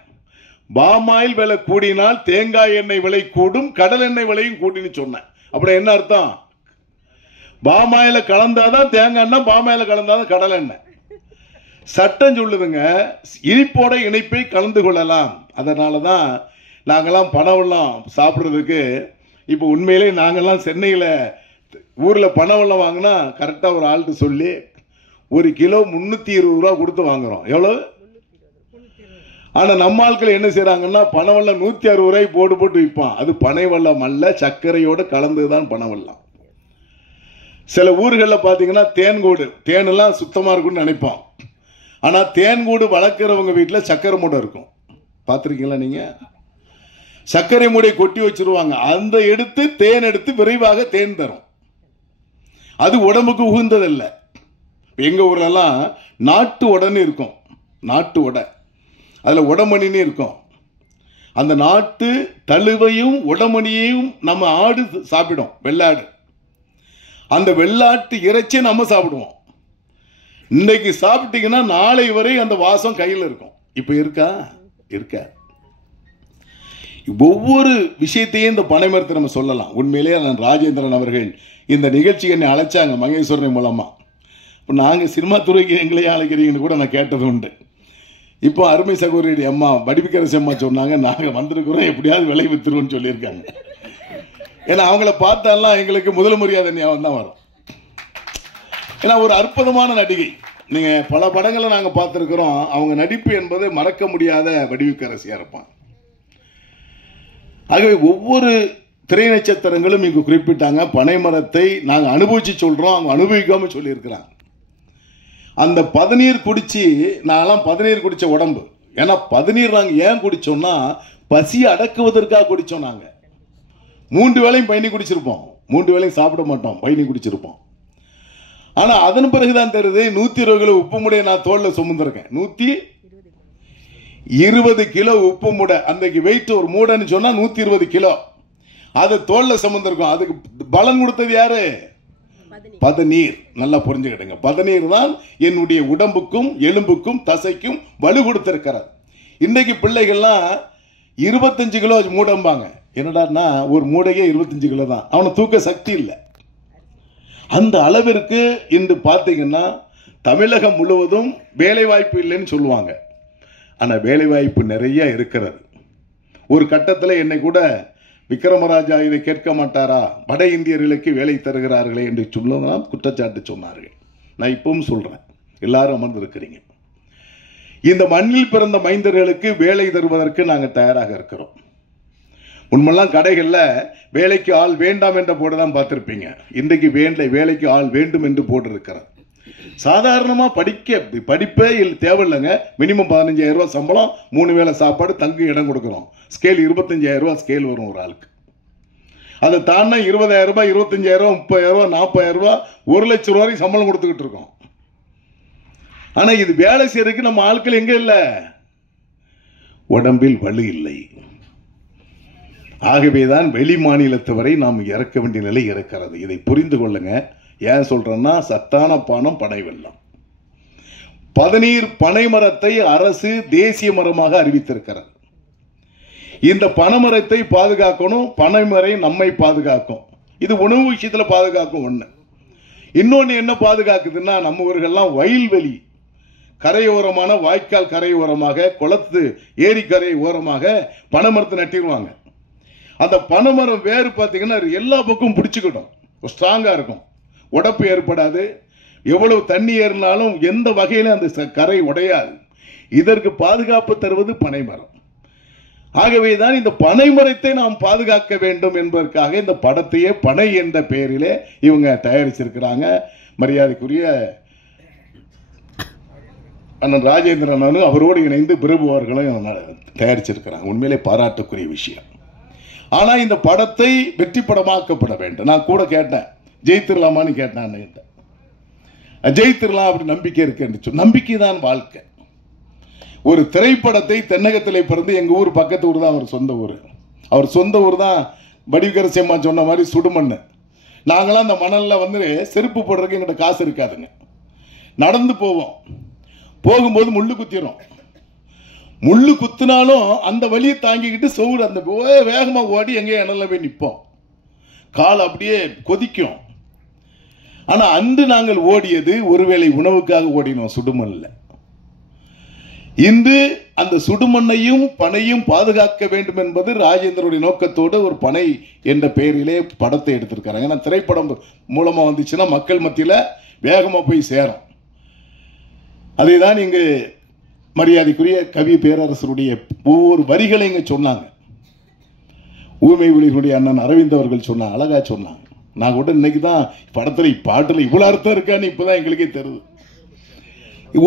பாமாயில் விலை கூடினால் தேங்காய் எண்ணெய் விலை கூடும், கடல் எண்ணெய் விலையும் கூடின்னு சொன்னேன். அப்படி என்ன அர்த்தம்? பாமாயில கலந்தாதான் தேங்காய் எண்ணெய், பாமாயில கலந்தாதான் கடல் எண்ணெய். சட்டம் சொல்லுதுங்க, இனிப்போட இணைப்பை கலந்து கொள்ளலாம். அதனால தான் நாங்கள்லாம் பணவெல்லாம் சாப்பிட்றதுக்கு இப்போ உண்மையிலே நாங்கள்லாம் சென்னையில் ஊரில் பணவெல்லாம் வாங்கினா கரெக்டாக ஒரு ஆள்கிட்ட சொல்லி 1 கிலோ 320 ரூபா கொடுத்து வாங்குறோம். எவ்வளோ? ஆனால் நம்ம ஆட்கள் என்ன செய்கிறாங்கன்னா பணவெல்லாம் 160 ரூபாய் போட்டு விற்பான். அது பனை வெல்லம் அல்ல, சர்க்கரையோடு கலந்து தான் பணவெல்லாம். சில ஊர்களில் பார்த்தீங்கன்னா தேன்கூடு, தேனெல்லாம் சுத்தமாக இருக்குன்னு நினைப்போம். ஆனால் தேன்கூடு வளர்க்குறவங்க வீட்டில் சர்க்கரை மூடை இருக்கும். பார்த்துருக்கீங்களா நீங்கள்? சர்க்கரை மூடை கொட்டி வச்சிருவாங்க. அந்த எடுத்து தேன் எடுத்து விரைவாக தேன் தரும். அது உடம்புக்கு உகுந்ததில்லை. எங்கள் ஊர்லலாம் நாட்டு உடனே இருக்கும், நாட்டு உடை, அதில் உடமணின்னு இருக்கும். அந்த நாட்டு தழுவையும் உடமணியையும் நம்ம ஆடு சாப்பிடும், வெள்ளாடு. அந்த வெள்ளாட்டு இறைச்சி நம்ம சாப்பிடுவோம். இன்னைக்கு சாப்பிட்டீங்கன்னா நாளை வரை அந்த வாசம் கையில் இருக்கும். இப்போ இருக்கா? இருக்க. ஒவ்வொரு விஷயத்தையும் இந்த பனை மரத்தை நம்ம சொல்லலாம். உண்மையிலேயே நான் ராஜேந்திரன் அவர்கள் இந்த நிகழ்ச்சி என்னை அழைச்சாங்க மகேஸ்வரன் மூலமா. இப்போ நாங்கள் சினிமா துறைக்கு எங்களையே அழைக்கிறீங்கன்னு கூட நான் கேட்டது உண்டு. இப்போ அருமை சகோதரி அம்மா வடிவிக்கரசி அம்மா சொன்னாங்க, நாங்கள் வந்திருக்கிறோம், எப்படியாவது விலை வித்துருவோம்னு சொல்லியிருக்காங்க. ஏன்னா அவங்கள பார்த்தாலாம் எங்களுக்கு முதல் மரியாதை ஞாபகம் தான் வரும். ஏன்னா ஒரு அற்புதமான நடிகை. நீங்கள் பல படங்களை நாங்கள் பார்த்துருக்குறோம். அவங்க நடிப்பு என்பது மறக்க முடியாத வடிவுக்கரசியாக இருப்பான். ஆகவே ஒவ்வொரு திரை நட்சத்திரங்களும் இங்கு குறிப்பிட்டாங்க. பனை மரத்தை நாங்கள் அனுபவிச்சு சொல்கிறோம், அவங்க அனுபவிக்காம சொல்லியிருக்கிறாங்க. அந்த பதநீர் குடிச்சு, நான்லாம் பதநீர் குடித்த உடம்பு. ஏன்னா பதநீர் நாங்கள் ஏன் குடித்தோம்னா பசியை அடக்குவதற்காக குடித்தோம். நாங்கள் 3 வேளையும் பயணி குடிச்சிருப்போம், 3 வேளையும் சாப்பிட மாட்டோம், பயணி குடிச்சிருப்போம். ஆனால் அதன் பிறகுதான் தெரியுது 120 கிலோ உப்பு மூடைய நான் தோளில் சுமந்திருக்கேன். 120 கிலோ உப்பு மூடை, அன்றைக்கு வெயிட் ஒரு மூடைன்னு சொன்னால் 120 கிலோ, அதை தோளில் சுமந்திருக்கோம். அதுக்கு பலன் கொடுத்தது யாரு? பதநீர். நல்லா புரிஞ்சுக்கிட்டுங்க, பதநீர் தான் என்னுடைய உடம்புக்கும் எலும்புக்கும் தசைக்கும் வலு கொடுத்திருக்கிறது. இன்றைக்கு பிள்ளைகள்லாம் 25 கிலோ மூடம்பாங்க. என்னடான்னா ஒரு மூடையே 25 கிலோ தான், அவனை தூக்க சக்தி இல்லை. அந்த அளவிற்கு இன்று பார்த்தீங்கன்னா தமிழகம் முழுவதும் வேலை வாய்ப்பு இல்லைன்னு சொல்லுவாங்க. ஆனால் வேலை வாய்ப்பு நிறைய இருக்கிறது. ஒரு கட்டத்தில் என்னை கூட விக்ரமராஜா இதை கேட்க மாட்டாரா, வட இந்தியர்களுக்கு வேலை தருகிறார்களே என்று சொல்லலாம் குற்றச்சாட்டு சொன்னார்கள். நான் இப்பவும் சொல்றேன், எல்லாரும் அமர்ந்திருக்கிறீங்க. இந்த மண்ணில் பிறந்த மைந்தர்களுக்கு வேலை தருவதற்கு நாங்கள் தயாராக இருக்கிறோம். உண்மையெல்லாம் கடைகளில் வேலைக்கு ஆள் வேண்டாம் என்ற போர்டு தான் பார்த்துருப்பீங்க. இன்றைக்கு வேலைக்கு ஆள் வேண்டும் என்று போர்டு இருக்கிறது. சாதாரணமாக படிப்பே தேவையில்லைங்க. மினிமம் 15,000 ரூபா சம்பளம், 3 வேளை சாப்பாடு, தங்கு இடம் கொடுக்குறோம். ஸ்கேல் 25,000 ரூபா ஸ்கேல் வரும் ஒரு ஆளுக்கு. அதை தாண்டா 20,000 ரூபாய், 25,000 ரூபா, 30,000 ரூபா, 40,000 ரூபா, 1 லட்சம் ரூபாய் சம்பளம் கொடுத்துக்கிட்டு இருக்கோம். ஆனால் இது வேலை செய்யறதுக்கு நம்ம ஆட்கள் எங்கே இல்லை? உடம்பில் வலு இல்லை. ஆகவேதான் வெளி மாநிலத்தவரை நாம் இறக்க வேண்டிய நிலை இருக்கிறது. இதை புரிந்து கொள்ளுங்க. ஏன் சொல்றேன்னா சத்தான பானம் பனை வெல்லம். பதநீர் பனை மரத்தை அரசு தேசிய மரமாக அறிவித்திருக்கிறது. இந்த பனைமரத்தை பாதுகாக்கணும், பனைமரம் நம்மை பாதுகாக்கும். இது உணவு விஷயத்தில் பாதுகாக்கும் ஒண்ணு. இன்னொன்று என்ன பாதுகாக்குதுன்னா, நம்ம ஊர்கள்லாம் வயல்வெளி கரையோரமான, வாய்க்கால் கரையோரமாக, குளத்து ஏரிக்கரை ஓரமாக பனைமரத்தை நட்டிடுவாங்க. அந்த பனைமரம் வேறு பார்த்தீங்கன்னா எல்லா பக்கமும் பிடிச்சிக்கிடும், ஸ்ட்ராங்காக இருக்கும், உடப்பு ஏற்படாது. எவ்வளவு தண்ணி ஏறினாலும் எந்த வகையிலும் அந்த கரை உடையாது. இதற்கு பாதுகாப்பு தருவது பனைமரம். ஆகவேதான் இந்த பனைமரத்தை நாம் பாதுகாக்க வேண்டும் என்பதற்காக இந்த படத்தையே பனை என்ற பெயரிலே இவங்க தயாரிச்சிருக்கிறாங்க. மரியாதைக்குரிய அண்ணன் ராஜேந்திரன் அவரோடு இணைந்து பிரபு அவர்களும் தயாரிச்சிருக்கிறாங்க. உண்மையிலே பாராட்டுக்குரிய விஷயம். ஆனா இந்த படத்தை வெற்றி படமாக்கப்பட வேண்டும். நான் கூட கேட்டேன், ஜெயித்திரலாமான்னு கேட்டேன். ஜெயித்திரலாம் அப்படி நம்பிக்கை இருக்கு. நம்பிக்கை தான் வாழ்க்கை. ஒரு திரைப்படத்தை தென்னகத்திலே பிறந்து, எங்க ஊர் பக்கத்து ஊர் தான் அவர் சொந்த ஊர். அவர் சொந்த ஊர் தான் வடிவகரசியம்மா சொன்ன மாதிரி சுடுமண். நாங்களாம் அந்த மணல்ல வந்து செருப்பு போடுறதுக்கு எங்கிட்ட காசு இருக்காதுங்க. நடந்து போவோம். போகும்போது முள்ளு குத்திரும். முள்ளு குத்தினாலும் அந்த வழியை தாங்கிக்கிட்டு சவுடு அந்த வேகமா ஓடி எங்கேயும் இணல போய் நிற்போம். கால் அப்படியே கொதிக்கும். ஆனா அன்று நாங்கள் ஓடியது ஒருவேளை உணவுக்காக ஓடினோம், சுடுமண்ணில். இன்று அந்த சுடுமண்ணையும் பனையும் பாதுகாக்க வேண்டும் என்பது ராஜேந்திரனுடைய நோக்கத்தோடு ஒரு பனை என்ற பெயரிலே படத்தை எடுத்திருக்காங்க. ஏன்னா திரைப்படம் மூலமா வந்துச்சுன்னா மக்கள் மத்தியில் வேகமா போய் சேரும். அதை தான் இங்கு மரியாதைக்குரிய கவி பேரரசருடைய ஒவ்வொரு வரிகளை இங்க சொன்னாங்க. ஊமை ஒளிகளுடைய அண்ணன் அரவிந்த் அவர்கள் சொன்னாங்க, அழகா சொன்னாங்க. நான் கூட இன்னைக்கு தான் படத்துல பாட்டுல இவ்வளவு அர்த்தம் இருக்கான்னு இப்பதான் எங்களுக்கே தெரியுது.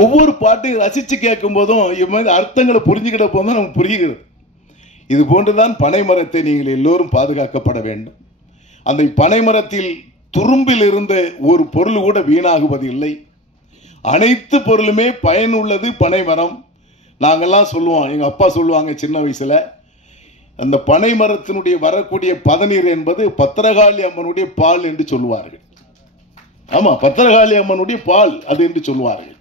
ஒவ்வொரு பாட்டையும் ரசிச்சு கேட்கும் போதும் இவ் அர்த்தங்களை புரிஞ்சுக்கிட்ட போதும் நமக்கு புரிகிறது. இது போன்றுதான் பனைமரத்தை நீங்கள் எல்லோரும் பாதுகாக்கப்பட வேண்டும். அந்த பனைமரத்தில் துரும்பில் இருந்த ஒரு பொருள் கூட வீணாகுவது இல்லை. அனைத்து பொருளுமே பயனுள்ளது பனைமரம். நாங்கெல்லாம் சொல்லுவோம், எங்க அப்பா சொல்லுவாங்க சின்ன வயசுல, அந்த பனை மரத்தினுடைய வரக்கூடிய பதநீர் என்பது பத்திரகாளி அம்மனுடைய பால் என்று சொல்லுவார்கள். ஆமா, பத்திரகாளி அம்மனுடைய பால் அது என்று சொல்லுவார்கள்.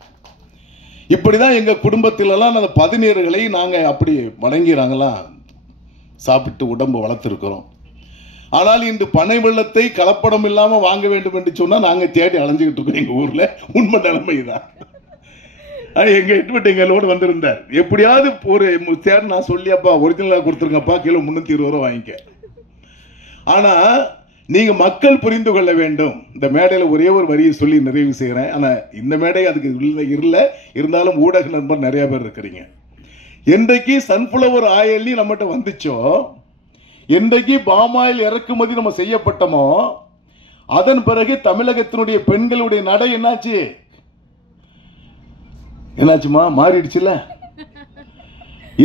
இப்படிதான் எங்க குடும்பத்திலெல்லாம் அந்த பதநீர்களை நாங்க அப்படி வணங்கி நாங்கெல்லாம் சாப்பிட்டு உடம்பு வளர்த்திருக்கிறோம். ஆனால் இன்று பனை வெள்ளத்தை கலப்படம் இல்லாம வாங்க வேண்டும் என்று சொன்னா நாங்க தேடி அலைஞ்சுக்கிட்டு இருக்கோம். எங்க ஊர்ல உண்மை நிலைமை தான். எங்க எட்வர்ட் எங்களோடு வந்திருந்தார். எப்படியாவது ஒரு தேடி நான் சொல்லி, அப்பா ஒரிஜினலா கொடுத்துருங்கப்பா, கிலோ 320 ரூபா வாங்கிக்க. ஆனா நீங்க மக்கள் புரிந்து கொள்ள வேண்டும். இந்த மேடையில் ஒரே ஒரு வரியை சொல்லி நிறைவு செய்கிறேன். ஆனா இந்த மேடை அதுக்கு இல்லை, இருந்தாலும் ஊடக நண்பர் நிறைய பேர் இருக்கிறீங்க. என்றைக்கு சன்ஃபிளவர் ஆயில் நம்மகிட்ட வந்துச்சோ, என்றைக்கு பாமாயில் இறக்குமதி நம்ம செய்யப்பட்டோமோ, அதன் பிறகு தமிழகத்தினுடைய பெண்களுடைய நடை என்னாச்சுமா மாறிடுச்சுல.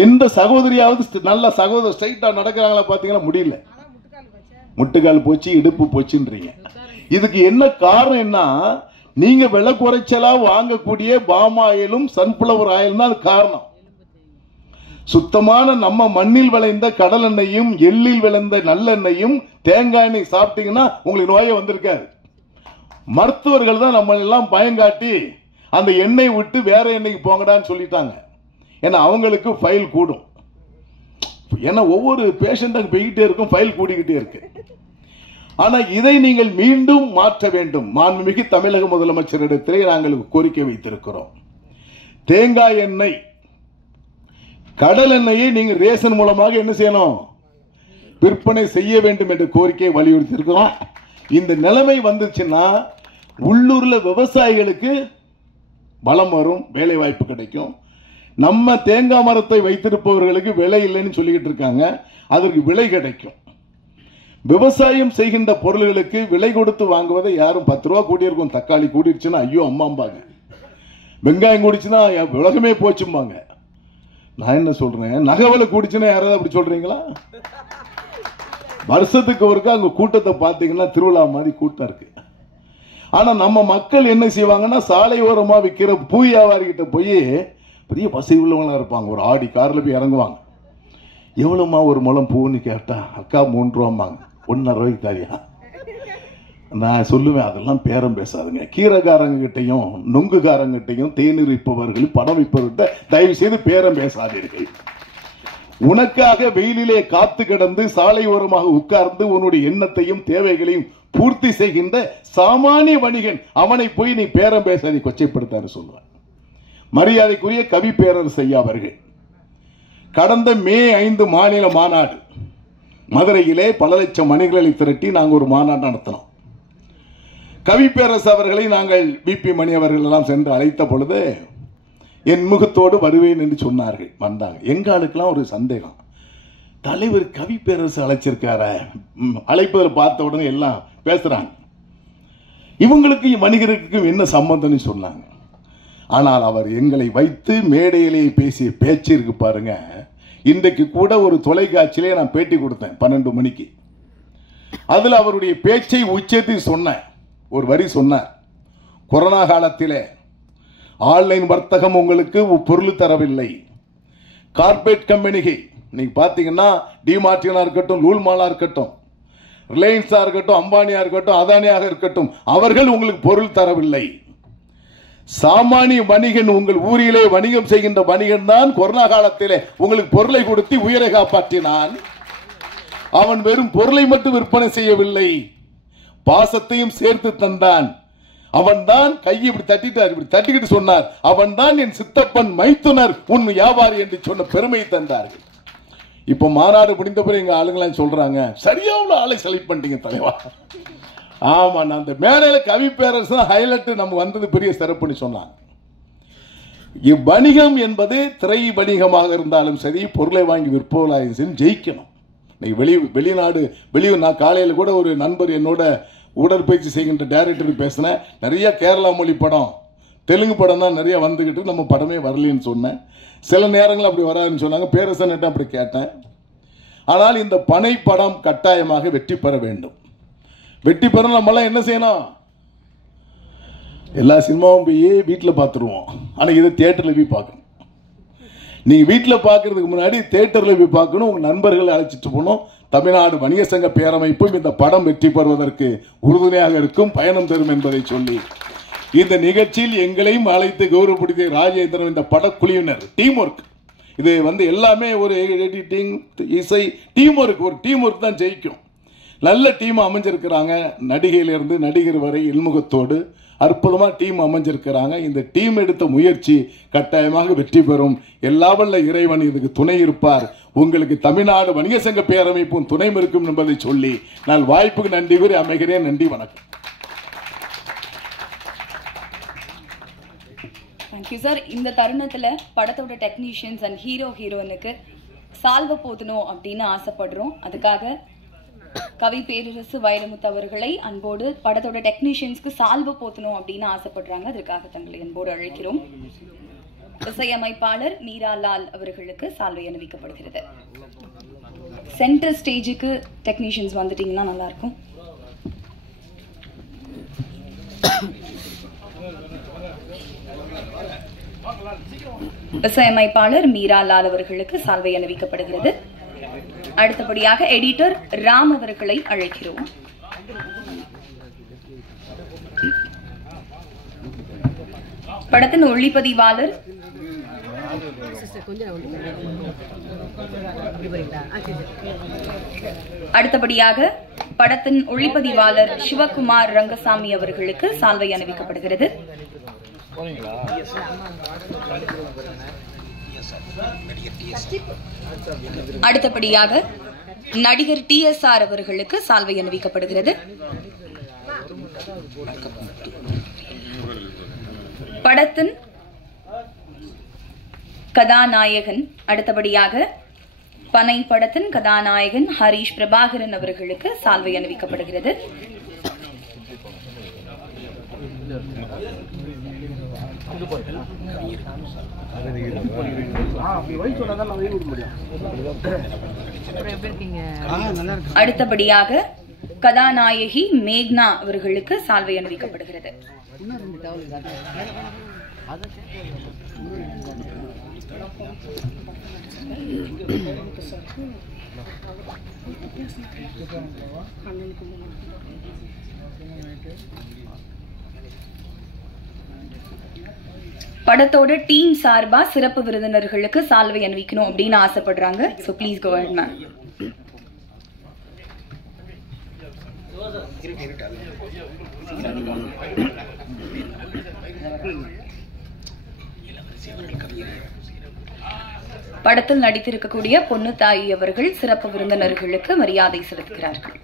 எந்த சகோதரியாவது நல்ல சகோதரர் ஸ்ட்ரைட்டா நடக்கிறாங்களா பாத்தீங்களா? முடியல, முட்டுக்கால் போச்சு, இடுப்பு போச்சுன்றீங்க. இதுக்கு என்ன காரணம்னா, நீங்க விலை குறைச்சலா வாங்கக்கூடிய பாமாயிலும் சன்ஃபிளவர் ஆயில் தான் காரணம். சுத்தமான நம்ம மண்ணில் விளைந்த கடல் எண்ணெயும் எள்ளில் விளைந்த நல்லெண்ணையும் தேங்காய் எண்ணெய் சாப்பிட்டீங்கன்னா உங்களுக்கு நோயே வந்திருக்காது. மருத்துவர்கள் தான் நம்ம எல்லாம் பயங்காட்டி அந்த எண்ணெய் விட்டு வேற எண்ணெய்க்கு போங்கடான்னு சொல்லிட்டாங்க. ஏன்னா அவங்களுக்கு ஃபைல் கூடும். ஏன்னா ஒவ்வொரு பேஷண்ட்டாக போய்கிட்டே இருக்கும், ஃபைல் கூடிக்கிட்டே இருக்கு. ஆனா இதை நீங்கள் மீண்டும் மாற்ற வேண்டும். மாண்புமிகு தமிழக முதலமைச்சரிடத்திலே நாங்கள் கோரிக்கை வைத்திருக்கிறோம். தேங்காய் எண்ணெய், கடல் எண்ணெயை நீங்க ரேஷன் மூலமாக என்ன செய்யணும், விற்பனை செய்ய வேண்டும் என்ற கோரிக்கையை வலியுறுத்தி இருக்கிறோம். இந்த நிலைமை வந்துச்சுன்னா உள்ளூர்ல விவசாயிகளுக்கு பலம் வரும், வேலை வாய்ப்பு கிடைக்கும். நம்ம தேங்காய் மரத்தை வைத்திருப்பவர்களுக்கு விலை இல்லைன்னு சொல்லிக்கிட்டு இருக்காங்க, அதற்கு விலை கிடைக்கும். விவசாயம் செய்கின்ற பொருள்களுக்கு விலை கொடுத்து வாங்குவதை யாரும் 10 ரூபா கூடியிருக்கும். தக்காளி கூடிருச்சுன்னா ஐயோ அம்மாம்பாங்க, வெங்காயம் கூடிச்சுன்னா உலகமே போச்சும்பாங்க. நான் என்ன சொல்றேன், நகவலை கூடிச்சுன்னா யாராவது அப்படி சொல்றீங்களா? வருஷத்துக்கு ஒருக்கா அங்க கூட்டத்தை பார்த்தீங்கன்னா திருவிழா மாதிரி கூட்டம் இருக்கு. ஆனா நம்ம மக்கள் என்ன செய்வாங்கன்னா, சாலை ஓரமா விற்கிற பூ வியாபாரி கிட்ட போய், பெரிய வசதி உள்ளவங்களா இருப்பாங்க, ஒரு ஆடி கார்ல போய் இறங்குவாங்க. எவ்வளவுமா ஒரு முழம் பூன்னு கேட்டா, அக்கா 3 ரூபாம்பாங்க. 1.5 ரூபாய்க்கு தாரியா? நான் சொல்லுவேன், அதெல்லாம் பேரம் பேசாதுங்க. கீரைக்காரங்க கிட்டையும் நொங்குகாரங்கிட்டையும் தேநீர் விற்பவர்கள் பணம் விற்பவர்கிட்ட தயவு செய்து பேரம் பேசாதீர்கள். உனக்காக வெயிலிலே காத்து கிடந்து சாலை ஓரமாக உட்கார்ந்து உன்னுடைய எண்ணத்தையும் தேவைகளையும் பூர்த்தி செய்கின்ற சாமானிய வணிகன், அவனை போய் நீ பேரம் பேசாதி கொச்சைப்படுத்தான்னு சொல்லுவார். மரியாதைக்குரிய கவி பேரரசு ஐயா அவர்கள் கடந்த மே 5 மாநில மாநாடு மதுரையிலே பல லட்சம் மணிகளை திரட்டி நாங்கள் ஒரு மாநாடு நடத்தினோம். கவி பேரரசு அவர்களை நாங்கள் பிபி மணி அவர்கள் எல்லாம் சென்று அழைத்த பொழுது என் முகத்தோடு வருவேன் என்று சொன்னார்கள். வந்தாங்க. எங்களுக்கெல்லாம் ஒரு சந்தேகம், தலைவர் கவி பேரரசு அழைச்சிருக்கார, அழைப்பதில் பார்த்த உடனே எல்லாம் பேசுறாங்க, இவங்களுக்கு வணிகருக்கும் என்ன சம்பந்தம்னு சொன்னாங்க. ஆனால் அவர் எங்களை வைத்து மேடையிலே பேசிய பேச்சு இருக்கு பாருங்க. இன்றைக்கு கூட ஒரு தொலைக்காட்சியிலே நான் பேட்டி கொடுத்தேன் 12 மணிக்கு. அதில் அவருடைய பேச்சை உச்சத்தில் சொன்னேன். ஒரு வரி சொன்னார், கொரோனா காலத்திலே ஆன்லைன் வர்த்தகம் உங்களுக்கு பொருள் தரவில்லை. கார்பரேட் கம்பெனிக்கு நீங்க பாத்தீங்கன்னா டிமார்ட்டினா இருக்கட்டும், லூல்மாலா இருக்கட்டும், ரிலையன்ஸா இருக்கட்டும், அம்பானியா இருக்கட்டும், அதானியாக இருக்கட்டும், அவர்கள் உங்களுக்கு பொருள் தரவில்லை. சாமானிய வணிகன், உங்கள் ஊரிலே வணிகம் செய்கின்ற வணிகன் தான் கொரோனா காலத்திலே உங்களுக்கு பொருளை கொடுத்து உயிரை காப்பாற்றினான். அவன் வெறும் பொருளை மட்டும் விற்பனை செய்யவில்லை, பாசத்தையும் சேர்த்து தந்தான். அவன் தான் கையை இப்படி தட்டிட்டார், இப்படி தட்டிக்கிட்டு சொன்னார், அவன் தான் என் சித்தப்பன் மைத்துனர் உன் வியாபாரி என்று சொன்ன பெருமை தந்தார்கள். இப்ப மாநாடு முடிந்த பிறகு எங்க ஆளுங்களாம் சொல்றாங்க, சரியா உள்ள ஆளை செலக்ட் பண்ணிட்டீங்க தலைவா. ஆமா, நான் அந்த மேடையில கவி பேரரசு ஹைலைட் நம்ம வந்தது பெரிய சிறப்புன்னு சொன்னாங்க. இவ்வணிகம் என்பது திரை வணிகமாக இருந்தாலும் சரி, பொருளை வாங்கி விற்பவர்களாக சரி, ஜெயிக்கணும். வெளிநாடு நான் காலையில் கூட ஒரு நண்பர் என்னோட உடற்பயிற்சி செய்கின்ற டைரக்டர் பேசினேன். நிறைய கேரளா மொழி படம், தெலுங்கு படம் தான் நிறைய வந்துகிட்டு, நம்ம படமே வரலன்னு சொன்னேன். சில நேரங்கள் அப்படி வராதுன்னு சொன்னாங்க. பேரரசன் அப்படி கேட்டேன். ஆனால் இந்த பனை படம் கட்டாயமாக வெற்றி பெற வேண்டும். வெற்றி பெற நம்மளாம் என்ன செய்யணும்? எல்லா சினிமாவும் போய் வீட்டில் பார்த்துருவோம். ஆனால் இதை தியேட்டரில் போய் பார்க்கணும். நீங்க வீட்டில் பார்க்கறதுக்கு முன்னாடி தியேட்டரில் போய் பார்க்கணும். உங்க நண்பர்களை அழைச்சிட்டு போகணும். தமிழ்நாடு வணிக சங்க பேரமைப்பும் இந்த படம் வெற்றி பெறுவதற்கு உறுதுணையாக இருக்கும், பயணம் தரும் என்பதை சொல்லி இந்த நிகழ்ச்சியில் எங்களையும் அழைத்து கௌரவப்படுத்திய ராஜேந்திரன், இந்த படக்குழுவினர், டீம் ஒர்க், இது எல்லாமே ஒரு எடிட்டிங், இசை, டீம் ஒர்க். ஒரு டீம் ஒர்க் தான் ஜெயிக்கும். நல்ல டீம் அமைஞ்சிருக்கிறாங்க. நடிகையிலிருந்து நடிகர் வரை இல்முகத்தோடு அற்புதமாக டீம் அமைஞ்சிருக்கிறாங்க. இந்த டீம் எடுத்த முயற்சி கட்டாயமாக வெற்றி பெறும். எல்லா வல்ல இறைவன் இதுக்கு துணை இருப்பார். உங்களுக்கு தமிழ்நாடு வணிக சங்க பேரமைப்பும் துணை இருக்கும் என்பதை சொல்லி நான் வாய்ப்புக்கு நன்றி கூறி அமைகிறேன். நன்றி, வணக்கம். Thank you sir. இந்த தருணத்துல படத்தோட டெக்னீஷியன்ஸ் அண்ட் ஹீரோயினுக்கு சால்வ போதணும் அப்படின்னு ஆசைப்படுறோம். அதுக்காக கவி பேரரசு வைரமுத்து அவர்களை அன்போடு படத்தோட டெக்னீஷியன்ஸ்க்கு சால்வ போத்தணும் அப்படின்னு ஆசைப்படுறாங்க. அதற்காக தங்களை அன்போடு அழைக்கிறோம். இசையமைப்பாளர் மீரா லால் அவர்களுக்கு சால்வை அணிவிக்கப்படுகிறது. சென்டர் ஸ்டேஜுக்கு டெக்னீஷியன்ஸ் வந்துட்டீங்கன்னா நல்லா இருக்கும். இசையமைப்பாளர் மீரா லால் அவர்களுக்கு சால்வை அணிவிக்கப்படுகிறது. அடுத்தபடியாக எடிட்டர் ராம் அவர்களை அழைக்கிறோம். படத்தின் ஒளிப்பதிவாளர் அடுத்தபடியாக படத்தின் ஒளிப்பதிவாளர் சிவகுமார் ரங்கசாமி அவர்களுக்கு சால்வை அணிவிக்கப்படுகிறது. அடுத்தபடியாக நடிகர் TSR அவர்களுக்கு சால்வை அணிவிக்கப்படுகிறது. படத்தின் கதாநாயகன் அடுத்தபடியாக பனை படத்தின் கதாநாயகன் ஹரிஷ் பிரபாகரன் அவர்களுக்கு சால்வை அணிவிக்கப்படுகிறது. அடுத்தபடியாக கதாநாயகி மேக்னா அவர்களுக்கு சால்வை அணிவிக்கப்படுகிறது. படத்தோட டீம் சார்பா சிறப்பு விருந்தினர்களுக்கு சால்வை அணிவிக்கணும் அப்படின்னு ஆசைப்படுறாங்க. So please go ahead ma'am. படத்தில் நடித்திருக்கக்கூடிய பொன்னுத்தாயி அவர்கள் சிறப்பு விருந்தினர்களுக்கு மரியாதை செலுத்துகிறார்கள்.